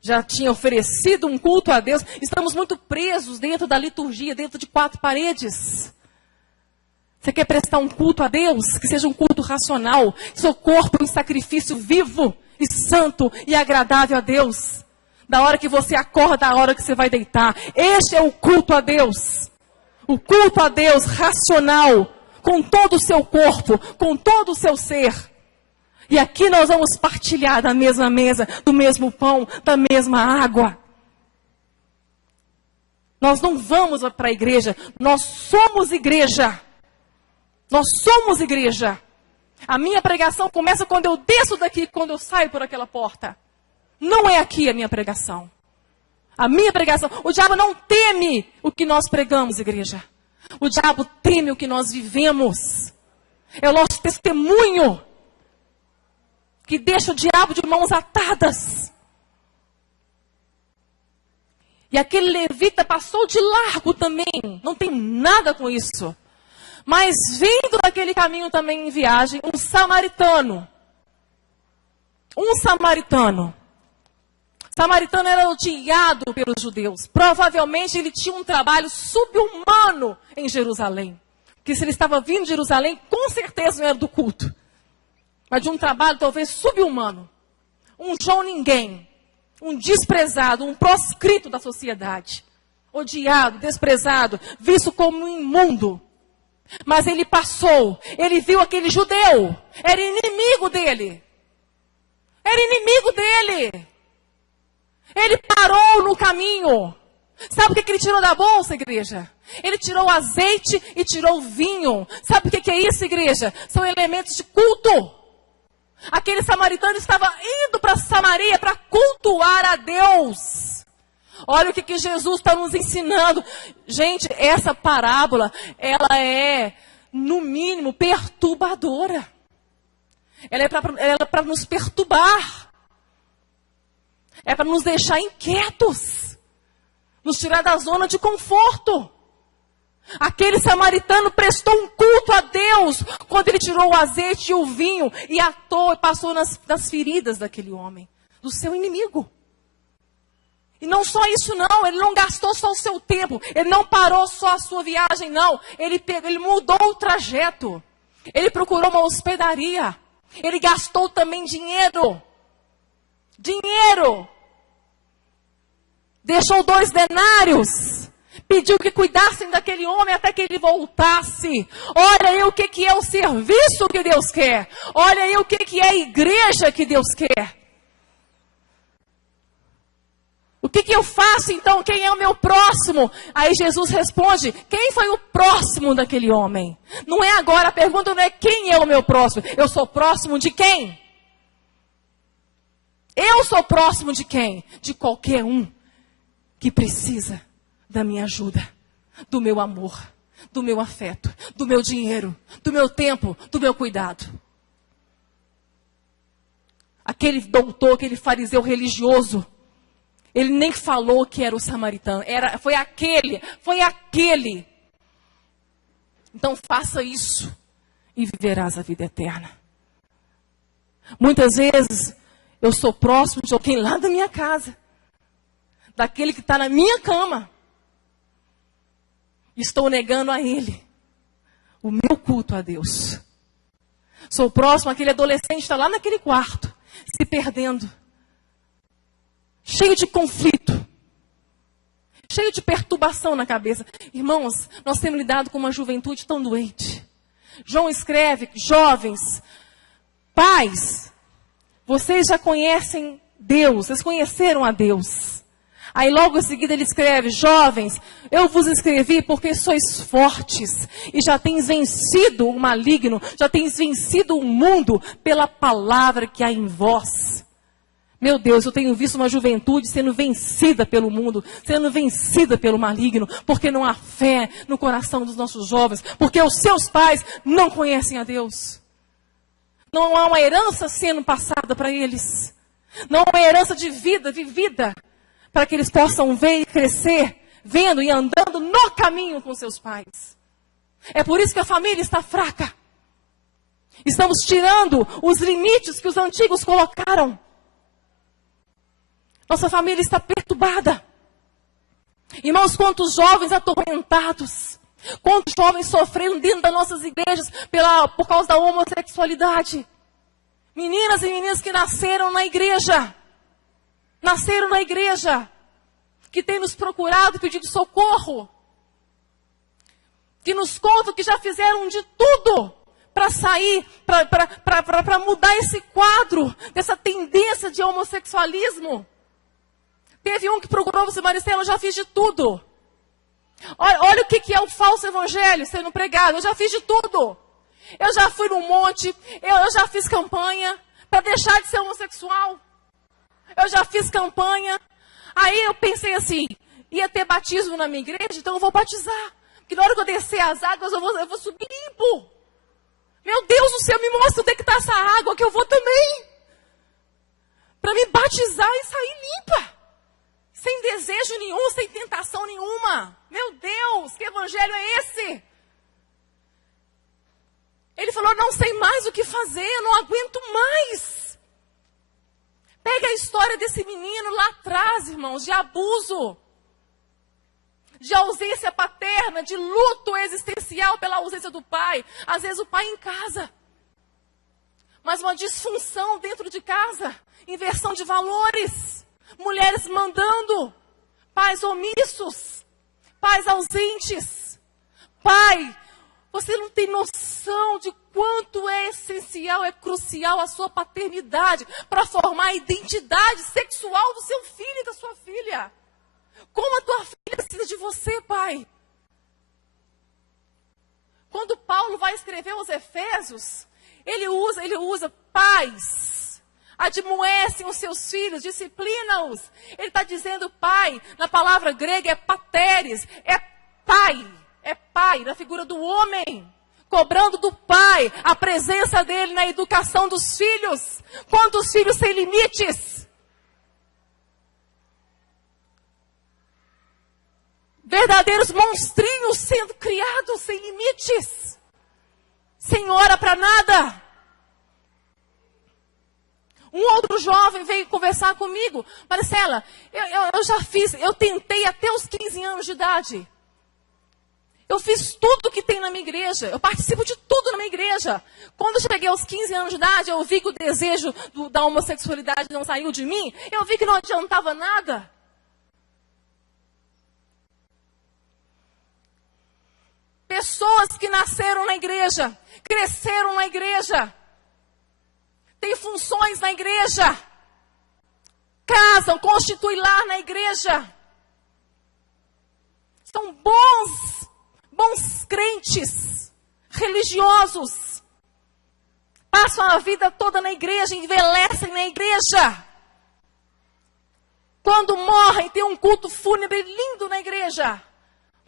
Já tinha oferecido um culto a Deus. Estamos muito presos dentro da liturgia, dentro de 4 paredes. Você quer prestar um culto a Deus? Que seja um culto racional. Seu corpo é um sacrifício vivo e santo e agradável a Deus. Da hora que você acorda, da hora que você vai deitar. Este é o culto a Deus. O culto a Deus racional. Com todo o seu corpo, com todo o seu ser. E aqui nós vamos partilhar da mesma mesa, do mesmo pão, da mesma água. Nós não vamos para a igreja, nós somos igreja. Nós somos igreja. A minha pregação começa quando eu desço daqui, quando eu saio por aquela porta. Não é aqui a minha pregação. A minha pregação, o diabo não teme o que nós pregamos, igreja. O diabo teme o que nós vivemos. É o nosso testemunho que deixa o diabo de mãos atadas. E aquele levita passou de largo também. Não tem nada com isso. Mas vindo daquele caminho também em viagem, um samaritano. Samaritano era odiado pelos judeus. Provavelmente ele tinha um trabalho subhumano em Jerusalém. Porque se ele estava vindo de Jerusalém, com certeza não era do culto. Mas de um trabalho talvez subhumano. Um João ninguém. Um desprezado, um proscrito da sociedade. Odiado, desprezado, visto como um imundo. Mas ele passou, ele viu aquele judeu. Era inimigo dele. Ele parou no caminho. Sabe o que ele tirou da bolsa, igreja? Ele tirou o azeite e tirou o vinho. Sabe o que é isso, igreja? São elementos de culto. Aquele samaritano estava indo para Samaria para cultuar a Deus. Olha o que Jesus está nos ensinando. Gente, essa parábola, ela é, no mínimo, perturbadora. Ela é para nos perturbar. É para nos deixar inquietos. Nos tirar da zona de conforto. Aquele samaritano prestou um culto a Deus quando ele tirou o azeite e o vinho e atou e passou nas feridas daquele homem, do seu inimigo. E não só isso não, ele não gastou só o seu tempo, ele não parou só a sua viagem não, ele mudou o trajeto, ele procurou uma hospedaria, ele gastou também dinheiro, deixou 2 denários, pediu que cuidassem daquele homem até que ele voltasse. Olha aí o que é o serviço que Deus quer, olha aí o que é a igreja que Deus quer. O que eu faço então? Quem é o meu próximo? Aí Jesus responde, quem foi o próximo daquele homem? Não é agora, a pergunta não é quem é o meu próximo. Eu sou próximo de quem? Eu sou próximo de quem? De qualquer um que precisa da minha ajuda, do meu amor, do meu afeto, do meu dinheiro, do meu tempo, do meu cuidado. Aquele doutor, aquele fariseu religioso, ele nem falou que era o samaritano. Foi aquele. Então faça isso e viverás a vida eterna. Muitas vezes eu sou próximo de alguém lá da minha casa, daquele que está na minha cama. Estou negando a ele o meu culto a Deus. Sou próximo àquele adolescente que está lá naquele quarto, se perdendo, cheio de conflito, cheio de perturbação na cabeça. Irmãos, nós temos lidado com uma juventude tão doente. João escreve, jovens, pais, vocês já conhecem Deus, vocês conheceram a Deus. Aí logo em seguida ele escreve, jovens, eu vos escrevi porque sois fortes e já tens vencido o maligno, já tens vencido o mundo pela palavra que há em vós. Meu Deus, eu tenho visto uma juventude sendo vencida pelo mundo, sendo vencida pelo maligno, porque não há fé no coração dos nossos jovens, porque os seus pais não conhecem a Deus. Não há uma herança sendo passada para eles. Não há uma herança de vida vivida para que eles possam ver e crescer, vendo e andando no caminho com seus pais. É por isso que a família está fraca. Estamos tirando os limites que os antigos colocaram. Nossa família está perturbada. Irmãos, quantos jovens atormentados, quantos jovens sofrendo dentro das nossas igrejas por causa da homossexualidade. Meninas e meninas que nasceram na igreja, que têm nos procurado, pedido socorro, que nos contam que já fizeram de tudo para sair, para mudar esse quadro, dessa tendência de homossexualismo. Teve um que procurou você, Maricela, eu já fiz de tudo. Olha o que é o falso evangelho sendo pregado, eu já fiz de tudo. Eu já fui no monte, eu já fiz campanha para deixar de ser homossexual. Eu já fiz campanha. Aí eu pensei assim, ia ter batismo na minha igreja, então eu vou batizar. Porque na hora que eu descer as águas, eu vou subir limpo. Meu Deus do céu, me mostra onde é que está essa água, que eu vou também. Para me batizar e sair limpa. Sem desejo nenhum, sem tentação nenhuma. Meu Deus, que evangelho é esse? Ele falou, não sei mais o que fazer, eu não aguento mais. Pega a história desse menino lá atrás, irmãos, de abuso, de ausência paterna, de luto existencial pela ausência do pai. Às vezes o pai em casa, mas uma disfunção dentro de casa, inversão de valores, mulheres mandando, pais omissos, pais ausentes. Pai, você não tem noção de quanto é essencial, é crucial a sua paternidade para formar a identidade sexual do seu filho e da sua filha. Como a tua filha precisa de você, pai. Quando Paulo vai escrever aos Efésios, ele usa pais, admoecem os seus filhos, disciplina-os. Ele está dizendo pai, na palavra grega é pateres, é pai, na figura do homem, cobrando do pai a presença dele na educação dos filhos. Quantos filhos sem limites? Verdadeiros monstrinhos sendo criados sem limites, sem hora para nada. Um outro jovem veio conversar comigo. Maricela, eu tentei até os 15 anos de idade. Eu fiz tudo que tem na minha igreja. Eu participo de tudo na minha igreja. Quando eu cheguei aos 15 anos de idade, eu vi que o desejo da homossexualidade não saiu de mim. Eu vi que não adiantava nada. Pessoas que nasceram na igreja, cresceram na igreja, têm funções na igreja, casam, constituem lar na igreja. São bons crentes, religiosos, passam a vida toda na igreja, envelhecem na igreja. Quando morrem, tem um culto fúnebre lindo na igreja,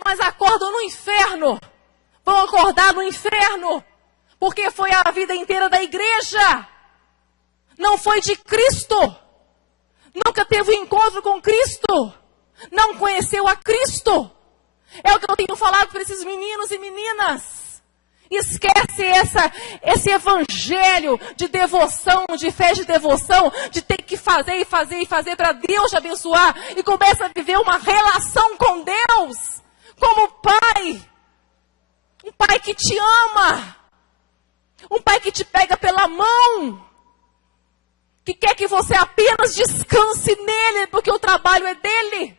mas acordam no inferno, vão acordar no inferno, porque foi a vida inteira da igreja. Não foi de Cristo. Nunca teve um encontro com Cristo. Não conheceu a Cristo. É o que eu tenho falado para esses meninos e meninas. Esquece esse evangelho de devoção, de fé de devoção, de ter que fazer e fazer e fazer para Deus te abençoar. E começa a viver uma relação com Deus, como pai. Um pai que te ama. Um pai que te pega pela mão. Que quer que você apenas descanse nele, porque o trabalho é dele.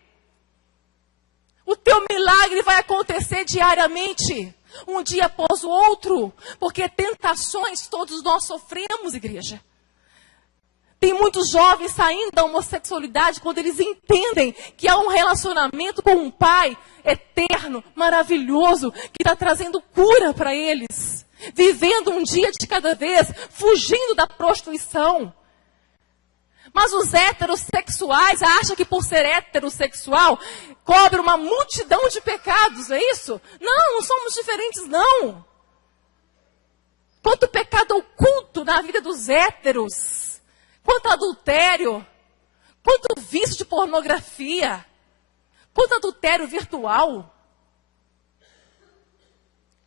O teu milagre vai acontecer diariamente, um dia após o outro, porque tentações todos nós sofremos, igreja. Tem muitos jovens saindo da homossexualidade quando eles entendem que há um relacionamento com um pai eterno, maravilhoso, que está trazendo cura para eles. Vivendo um dia de cada vez, fugindo da prostituição. Mas os heterossexuais acham que por ser heterossexual, cobre uma multidão de pecados, é isso? Não somos diferentes, não. Quanto pecado oculto na vida dos héteros. Quanto adultério. Quanto vício de pornografia. Quanto adultério virtual.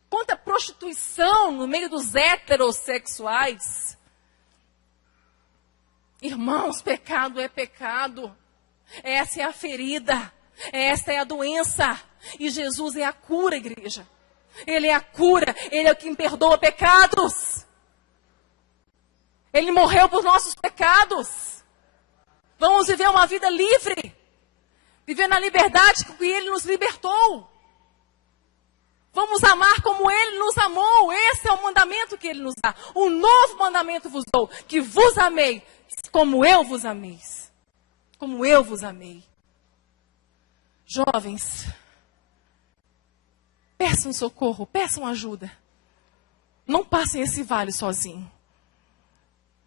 Quanta prostituição no meio dos heterossexuais. Irmãos, pecado é pecado. Essa é a ferida. Essa é a doença. E Jesus é a cura, igreja. Ele é a cura. Ele é quem perdoa pecados. Ele morreu por nossos pecados. Vamos viver uma vida livre. Viver na liberdade que Ele nos libertou. Vamos amar como Ele nos amou. Esse é o mandamento que Ele nos dá. Um novo mandamento vos dou. Que vos amei. Como eu vos amei. Como eu vos amei. Jovens, peçam socorro, peçam ajuda. Não passem esse vale sozinho.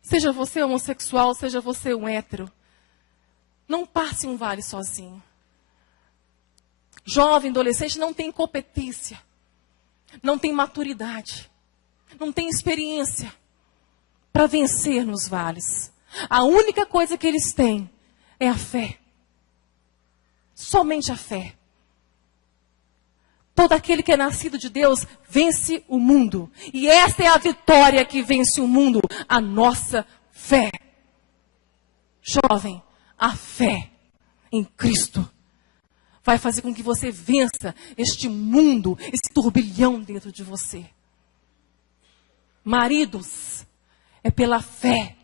Seja você homossexual, seja você um hétero. Não passe um vale sozinho. Jovem, adolescente não tem competência. Não tem maturidade. Não tem experiência para vencer nos vales. A única coisa que eles têm é a fé. Somente a fé. Todo aquele que é nascido de Deus vence o mundo. E essa é a vitória que vence o mundo. A nossa fé. Jovem, a fé em Cristo vai fazer com que você vença este mundo, esse turbilhão dentro de você. Maridos, é pela fé.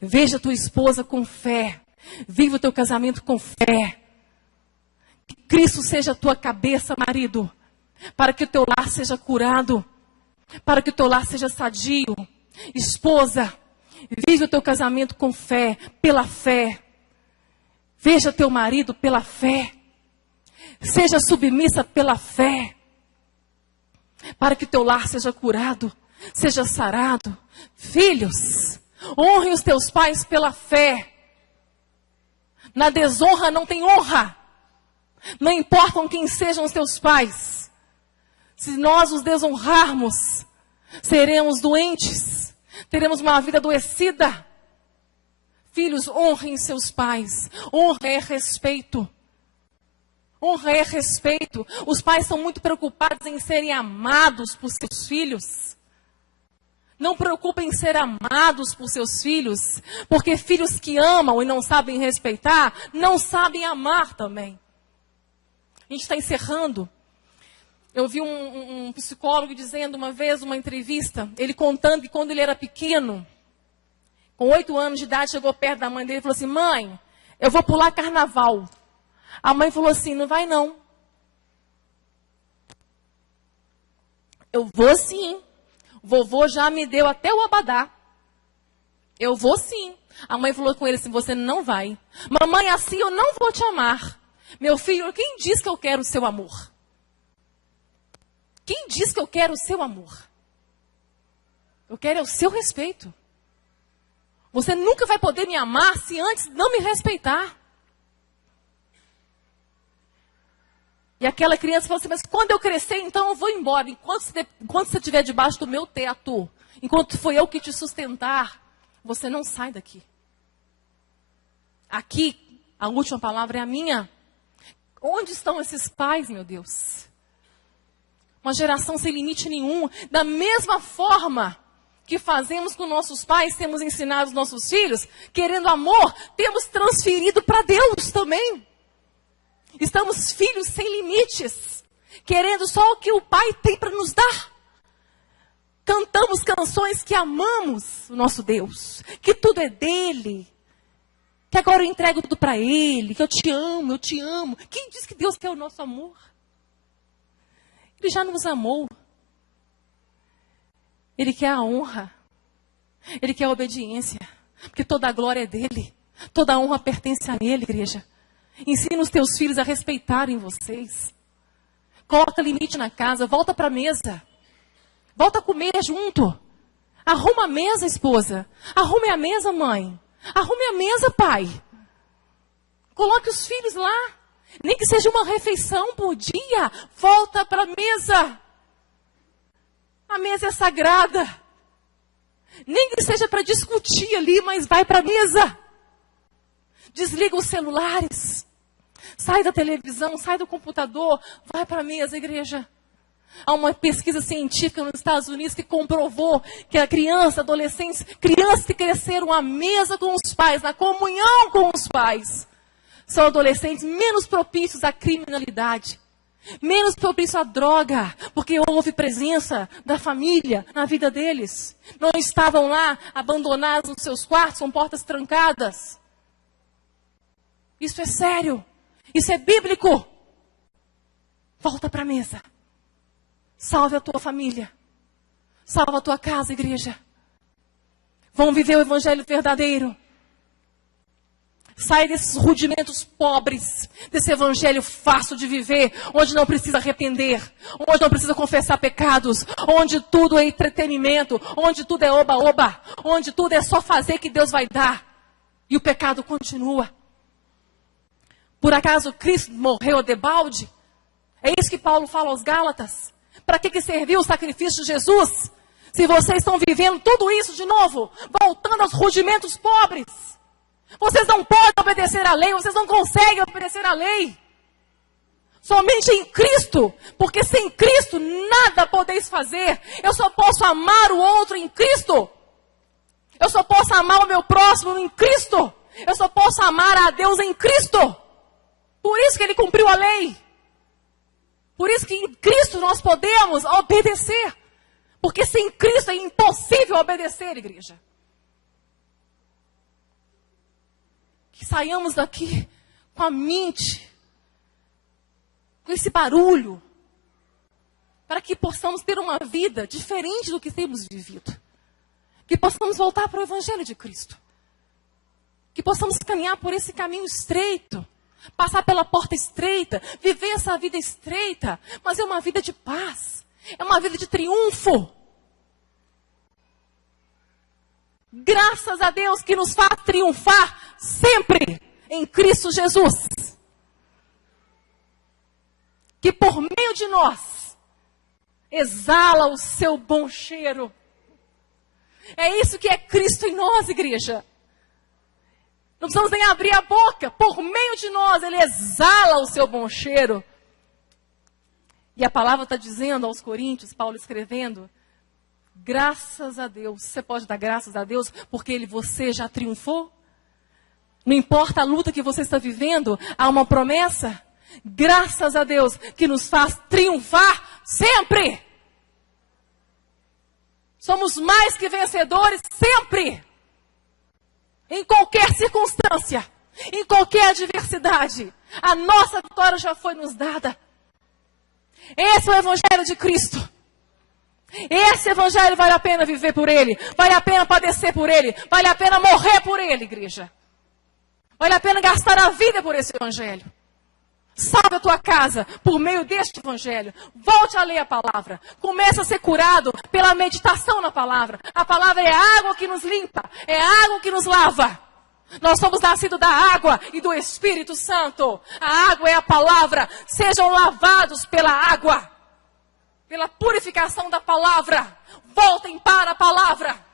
Veja a tua esposa com fé. Viva o teu casamento com fé. Que Cristo seja a tua cabeça, marido. Para que o teu lar seja curado. Para que o teu lar seja sadio. Esposa, vive o teu casamento com fé. Pela fé. Veja teu marido pela fé. Seja submissa pela fé. Para que o teu lar seja curado. Seja sarado. Filhos, honre os teus pais pela fé. Na desonra não tem honra. Não importam quem sejam os teus pais. Se nós os desonrarmos, seremos doentes. Teremos uma vida adoecida. Filhos, honrem seus pais. Honra é respeito. Honra é respeito. Os pais são muito preocupados em serem amados por seus filhos. Não preocupem em ser amados por seus filhos, porque filhos que amam e não sabem respeitar, não sabem amar também. A gente está encerrando. Eu vi um psicólogo dizendo uma vez, numa entrevista, ele contando que quando ele era pequeno, com 8 anos de idade, chegou perto da mãe dele e falou assim: mãe, eu vou pular carnaval. A mãe falou assim: não vai não. Eu vou sim. Vovô já me deu até o abadá. Eu vou sim. A mãe falou com ele assim: você não vai. Mamãe, assim eu não vou te amar. Meu filho, quem diz que eu quero o seu amor? Quem diz que eu quero o seu amor? Eu quero o seu respeito. Você nunca vai poder me amar se antes não me respeitar. E aquela criança falou assim, mas quando eu crescer, então eu vou embora. Enquanto você estiver debaixo do meu teto, enquanto foi eu que te sustentar, você não sai daqui. Aqui, a última palavra é a minha. Onde estão esses pais, meu Deus? Uma geração sem limite nenhum. Da mesma forma que fazemos com nossos pais, temos ensinado os nossos filhos, querendo amor, temos transferido para Deus também. Estamos filhos sem limites, querendo só o que o Pai tem para nos dar. Cantamos canções que amamos o nosso Deus, que tudo é dele, que agora eu entrego tudo para ele, que eu te amo, eu te amo. Quem diz que Deus quer o nosso amor? Ele já nos amou. Ele quer a honra. Ele quer a obediência. Porque toda a glória é dele. Toda a honra pertence a ele, igreja. Ensina os teus filhos a respeitarem vocês. Coloca limite na casa. Volta para a mesa. Volta a comer junto. Arruma a mesa, esposa. Arrume a mesa, mãe. Arrume a mesa, pai. Coloque os filhos lá. Nem que seja uma refeição por dia. Volta para a mesa. A mesa é sagrada. Nem que seja para discutir ali, mas vai para a mesa. Desliga os celulares. Sai da televisão, sai do computador. Vai para a mesa, igreja. Há uma pesquisa científica nos Estados Unidos que comprovou que a criança, adolescentes, crianças que cresceram à mesa com os pais, na comunhão com os pais, são adolescentes menos propícios à criminalidade, menos propícios à droga, porque houve presença da família na vida deles. Não estavam lá abandonados nos seus quartos com portas trancadas. Isso é sério. Isso é bíblico. Volta para a mesa. Salve a tua família. Salva a tua casa, igreja. Vão viver o evangelho verdadeiro. Sai desses rudimentos pobres, desse evangelho fácil de viver, onde não precisa arrepender, onde não precisa confessar pecados, onde tudo é entretenimento, onde tudo é oba-oba, onde tudo é só fazer que Deus vai dar. E o pecado continua. Por acaso Cristo morreu debalde? É isso que Paulo fala aos Gálatas. Para que serviu o sacrifício de Jesus? Se vocês estão vivendo tudo isso de novo, voltando aos rudimentos pobres. Vocês não podem obedecer à lei, vocês não conseguem obedecer à lei. Somente em Cristo, porque sem Cristo nada podeis fazer. Eu só posso amar o outro em Cristo. Eu só posso amar o meu próximo em Cristo. Eu só posso amar a Deus em Cristo. Por isso que ele cumpriu a lei. Por isso que em Cristo nós podemos obedecer. Porque sem Cristo é impossível obedecer, igreja. Que saiamos daqui com a mente, com esse barulho, para que possamos ter uma vida diferente do que temos vivido. Que possamos voltar para o Evangelho de Cristo. Que possamos caminhar por esse caminho estreito. Passar pela porta estreita, viver essa vida estreita, mas é uma vida de paz, é uma vida de triunfo. Graças a Deus que nos faz triunfar sempre em Cristo Jesus. Que por meio de nós exala o seu bom cheiro. É isso que é Cristo em nós, igreja. Não precisamos nem abrir a boca. Por meio de nós, ele exala o seu bom cheiro. E a palavra está dizendo aos Coríntios, Paulo escrevendo, graças a Deus. Você pode dar graças a Deus porque você já triunfou? Não importa a luta que você está vivendo, há uma promessa. Graças a Deus que nos faz triunfar sempre. Somos mais que vencedores sempre. Em qualquer circunstância, em qualquer adversidade, a nossa vitória já foi nos dada. Esse é o Evangelho de Cristo. Esse Evangelho vale a pena viver por ele, vale a pena padecer por ele, vale a pena morrer por ele, igreja. Vale a pena gastar a vida por esse Evangelho. Salve a tua casa por meio deste Evangelho. Volte a ler a palavra. Comece a ser curado pela meditação na palavra. A palavra é a água que nos limpa. É a água que nos lava. Nós somos nascidos da água e do Espírito Santo. A água é a palavra. Sejam lavados pela água, pela purificação da palavra. Voltem para a palavra.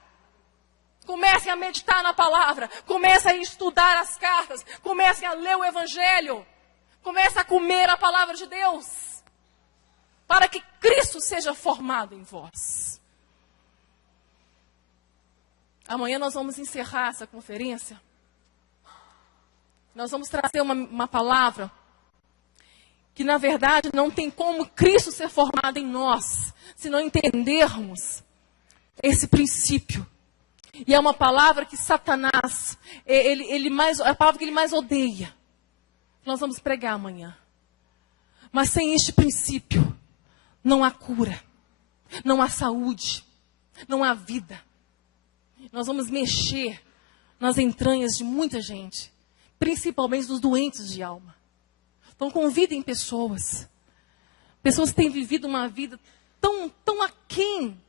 Comecem a meditar na palavra. Comecem a estudar as cartas. Comecem a ler o Evangelho. Comecem a comer a palavra de Deus. Para que Cristo seja formado em vós. Amanhã nós vamos encerrar essa conferência. Nós vamos trazer uma palavra que, na verdade, não tem como Cristo ser formado em nós, se não entendermos esse princípio. E é uma palavra que Satanás, é a palavra que ele mais odeia. Nós vamos pregar amanhã. Mas sem este princípio, não há cura, não há saúde, não há vida. Nós vamos mexer nas entranhas de muita gente, principalmente dos doentes de alma. Então convidem pessoas que têm vivido uma vida tão aquém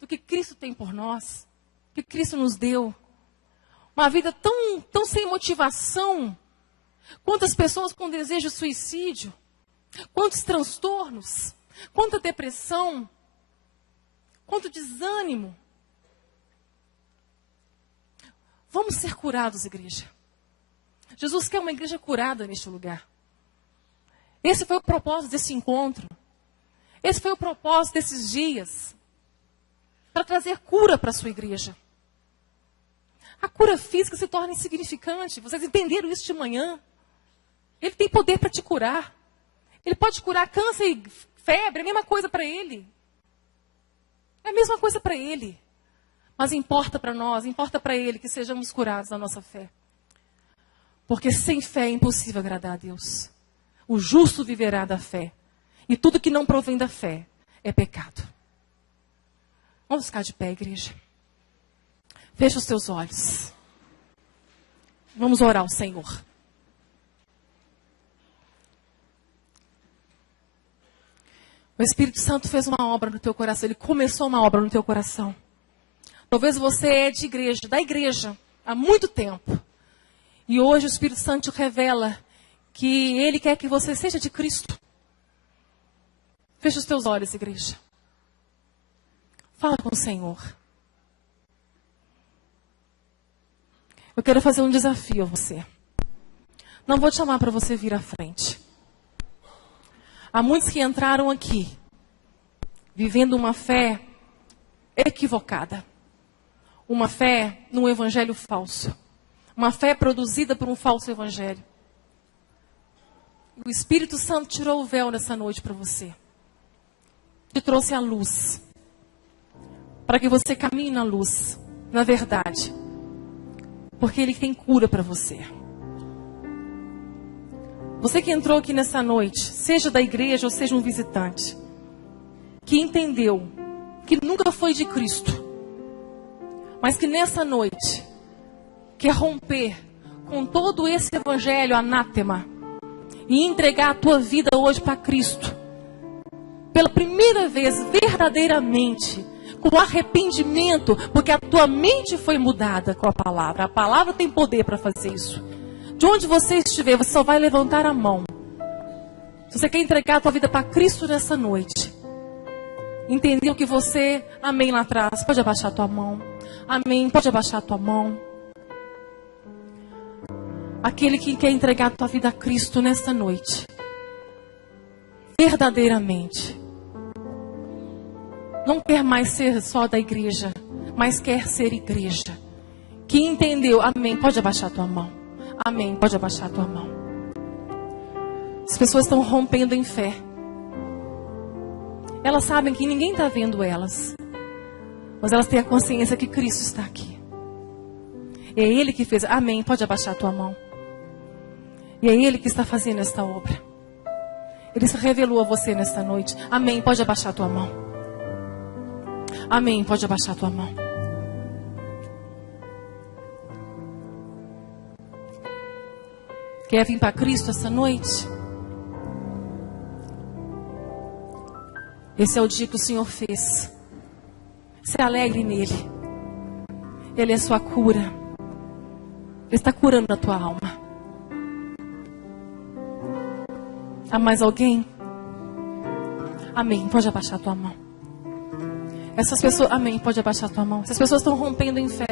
do que Cristo tem por nós, que Cristo nos deu. Uma vida tão sem motivação. Quantas pessoas com desejo de suicídio, quantos transtornos, quanta depressão, quanto desânimo. Vamos ser curados, igreja. Jesus quer uma igreja curada neste lugar. Esse foi o propósito desse encontro. Esse foi o propósito desses dias. Para trazer cura para a sua igreja. A cura física se torna insignificante. Vocês entenderam isso de manhã? Ele tem poder para te curar. Ele pode curar câncer e febre, é a mesma coisa para ele. É a mesma coisa para ele. Mas importa para nós, importa para ele que sejamos curados na nossa fé. Porque sem fé é impossível agradar a Deus. O justo viverá da fé. E tudo que não provém da fé é pecado. Vamos ficar de pé, igreja. Fecha os teus olhos. Vamos orar ao Senhor. O Espírito Santo fez uma obra no teu coração. Ele começou uma obra no teu coração. Talvez você é de igreja, da igreja, há muito tempo. E hoje o Espírito Santo te revela que Ele quer que você seja de Cristo. Fecha os teus olhos, igreja. Fala com o Senhor. Eu quero fazer um desafio a você. Não vou te chamar para você vir à frente. Há muitos que entraram aqui, vivendo uma fé equivocada. Uma fé num evangelho falso. Uma fé produzida por um falso evangelho. O Espírito Santo tirou o véu nessa noite para você. Te trouxe a luz. Para que você caminhe na luz, na verdade. Porque Ele tem cura para você. Você que entrou aqui nessa noite, seja da igreja ou seja um visitante, que entendeu que nunca foi de Cristo, mas que nessa noite quer romper com todo esse evangelho anátema e entregar a tua vida hoje para Cristo. Pela primeira vez, verdadeiramente, com arrependimento, porque a tua mente foi mudada com a palavra. A palavra tem poder para fazer isso. De onde você estiver, você só vai levantar a mão. Se você quer entregar a tua vida para Cristo nessa noite, entendeu que você, amém lá atrás, pode abaixar a tua mão. Amém, pode abaixar a tua mão. Aquele que quer entregar a tua vida a Cristo nessa noite, verdadeiramente, não quer mais ser só da igreja, mas quer ser igreja. Que entendeu, amém, pode abaixar a tua mão. Amém, pode abaixar a tua mão. As pessoas estão rompendo em fé. Elas sabem que ninguém está vendo elas. Mas elas têm a consciência que Cristo está aqui. É Ele que fez. Amém, pode abaixar a tua mão. E é Ele que está fazendo esta obra. Ele se revelou a você nesta noite. Amém, pode abaixar a tua mão. Amém, pode abaixar a tua mão. Quer vir para Cristo essa noite? Esse é o dia que o Senhor fez. Se alegre nele. Ele é sua cura. Ele está curando a tua alma. Há mais alguém? Amém. Pode abaixar a tua mão. Essas pessoas, amém, pode abaixar a tua mão. Essas pessoas estão rompendo em fé.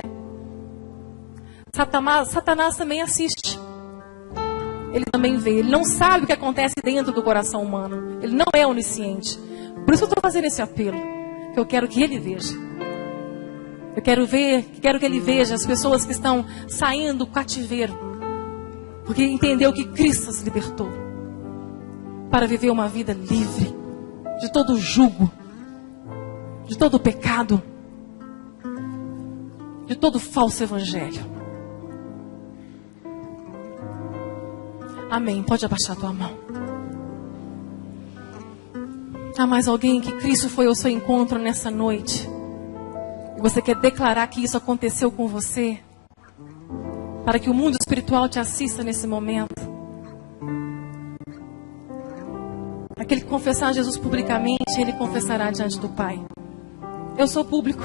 Satanás também assiste. Ele também vê. Ele não sabe o que acontece dentro do coração humano. Ele não é onisciente. Por isso eu estou fazendo esse apelo. Que eu quero que ele veja. Eu quero que ele veja as pessoas que estão saindo do cativeiro. Porque entendeu que Cristo as libertou. Para viver uma vida livre. De todo jugo. De todo pecado. De todo falso evangelho. Amém. Pode abaixar a tua mão. Há mais alguém que Cristo foi ao seu encontro nessa noite? E você quer declarar que isso aconteceu com você? Para que o mundo espiritual te assista nesse momento? Aquele que confessar Jesus publicamente, ele confessará diante do Pai. Eu sou público.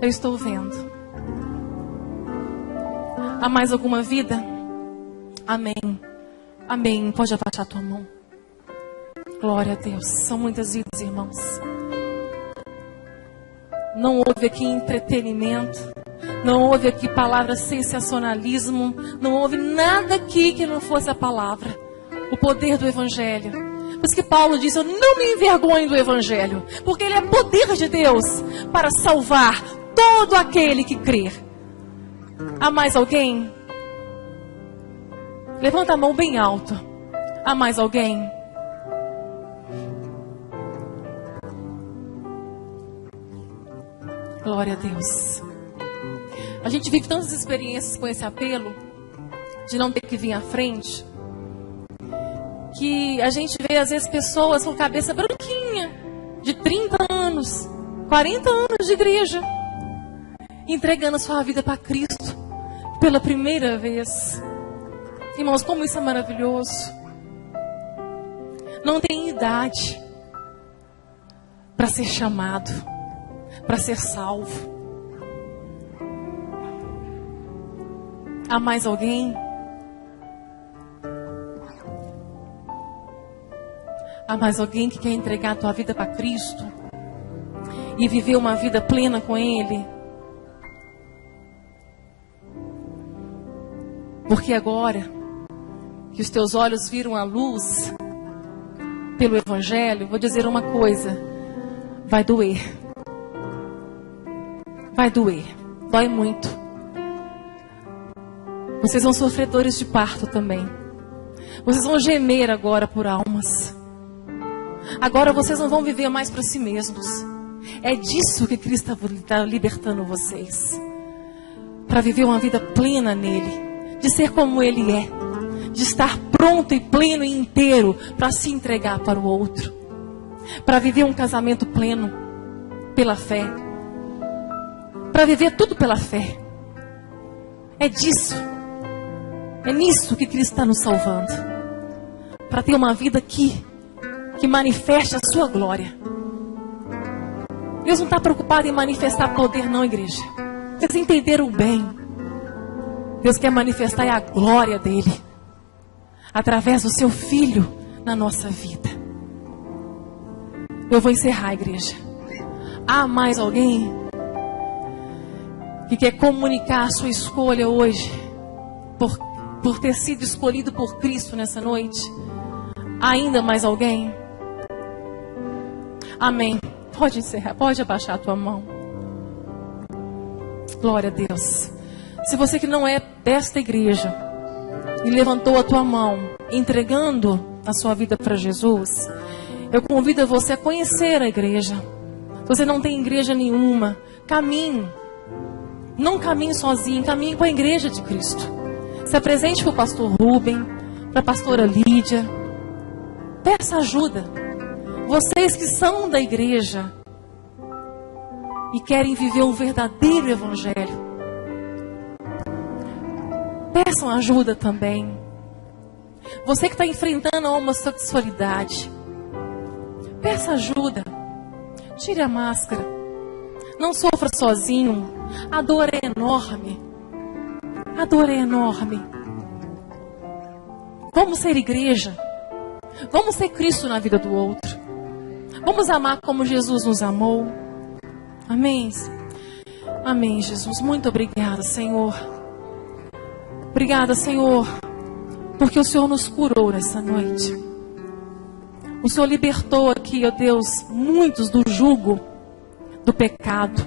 Eu estou vendo. Há mais alguma vida? Amém. Amém. Pode abaixar a tua mão. Glória a Deus. São muitas vidas, irmãos. Não houve aqui entretenimento. Não houve aqui palavras sensacionalismo. Não houve nada aqui que não fosse a palavra. O poder do Evangelho. Por isso que Paulo diz, eu não me envergonho do Evangelho. Porque ele é poder de Deus para salvar todo aquele que crer. Há mais alguém? Levanta a mão bem alto. Há mais alguém? Glória a Deus. A gente vive tantas experiências com esse apelo de não ter que vir à frente, que a gente vê às vezes pessoas com cabeça branquinha, de 30 anos, 40 anos de igreja, entregando a sua vida para Cristo pela primeira vez. Irmãos, como isso é maravilhoso. Não tem idade para ser chamado, para ser salvo. Há mais alguém? Há mais alguém que quer entregar a tua vida para Cristo e viver uma vida plena com Ele? Porque agora que os teus olhos viram a luz pelo Evangelho, vou dizer uma coisa: vai doer. Vai doer. Dói muito. Vocês são sofredores de parto também. Vocês vão gemer agora por almas. Agora vocês não vão viver mais para si mesmos. É disso que Cristo está libertando vocês. Para viver uma vida plena nele. De ser como Ele é. De estar pronto e pleno e inteiro para se entregar para o outro. Para viver um casamento pleno pela fé. Para viver tudo pela fé. É disso. É nisso que Cristo está nos salvando. Para ter uma vida que manifeste a sua glória. Deus não está preocupado em manifestar poder não, igreja. Vocês entenderam bem. Deus quer manifestar a glória dele. Através do seu Filho na nossa vida. Eu vou encerrar, igreja. Há mais alguém que quer comunicar a sua escolha hoje? Por ter sido escolhido por Cristo nessa noite? Ainda mais alguém? Amém. Pode encerrar, pode abaixar a tua mão. Glória a Deus. Se você que não é desta igreja e levantou a tua mão, entregando a sua vida para Jesus, eu convido você a conhecer a igreja. Se você não tem igreja nenhuma, caminhe. Não caminhe sozinho, caminhe com a igreja de Cristo. Se apresente para o pastor Rubem, para a pastora Lídia. Peça ajuda. Vocês que são da igreja e querem viver um verdadeiro evangelho, peçam ajuda também. Você que está enfrentando a homossexualidade, peça ajuda. Tire a máscara. Não sofra sozinho. A dor é enorme. A dor é enorme. Vamos ser igreja. Vamos ser Cristo na vida do outro. Vamos amar como Jesus nos amou. Amém? Amém, Jesus. Muito obrigada, Senhor. Obrigada, Senhor, porque o Senhor nos curou nessa noite. O Senhor libertou aqui, ó Deus, muitos do jugo, do pecado,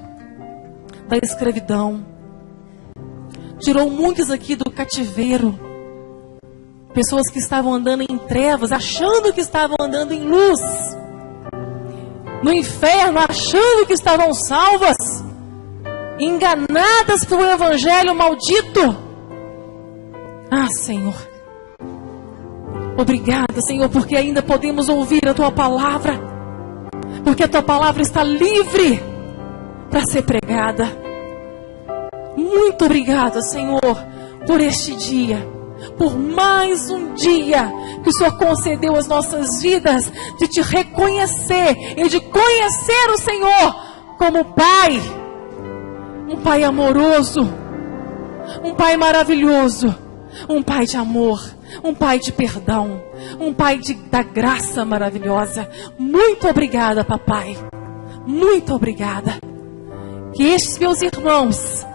da escravidão. Tirou muitos aqui do cativeiro. Pessoas que estavam andando em trevas, achando que estavam andando em luz. No inferno, achando que estavam salvas. Enganadas por um evangelho maldito. Ah, Senhor. Obrigada, Senhor, porque ainda podemos ouvir a Tua palavra. Porque a Tua palavra está livre para ser pregada. Muito obrigada, Senhor, por este dia. Por mais um dia que o Senhor concedeu às nossas vidas de Te reconhecer e de conhecer o Senhor como Pai. Um Pai amoroso. Um Pai maravilhoso. Um Pai de amor, um Pai de perdão, um Pai da graça maravilhosa. Muito obrigada, papai. Muito obrigada. Que estes meus irmãos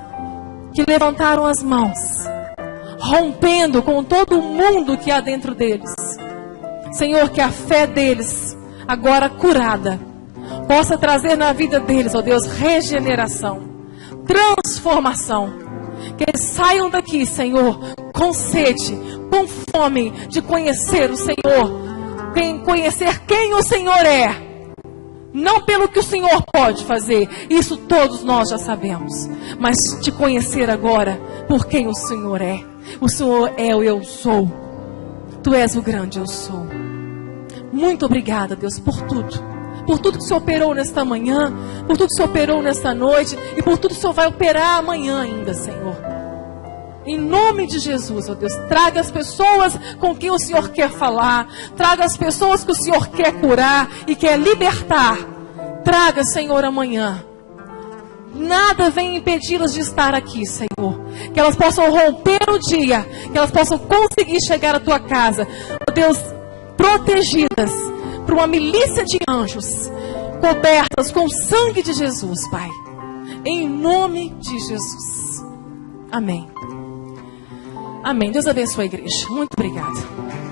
que levantaram as mãos, rompendo com todo o mundo que há dentro deles, Senhor, que a fé deles, agora curada, possa trazer na vida deles, ó Deus, regeneração, transformação. Que eles saiam daqui, Senhor, com sede, com fome de conhecer o Senhor. Conhecer quem o Senhor é. Não pelo que o Senhor pode fazer. Isso todos nós já sabemos. Mas te conhecer agora por quem o Senhor é. O Senhor é o eu sou. Tu és o grande eu sou. Muito obrigada, Deus, por tudo. Por tudo que o Senhor operou nesta manhã, por tudo que o Senhor operou nesta noite e por tudo que o Senhor vai operar amanhã ainda, Senhor. Em nome de Jesus, ó Deus, traga as pessoas com quem o Senhor quer falar, traga as pessoas que o Senhor quer curar e quer libertar. Traga, Senhor, amanhã. Nada vem impedi-las de estar aqui, Senhor. Que elas possam romper o dia, que elas possam conseguir chegar à Tua casa, ó Deus, protegidas por uma milícia de anjos, cobertas com o sangue de Jesus, Pai. Em nome de Jesus. Amém. Amém. Deus abençoe a igreja. Muito obrigada.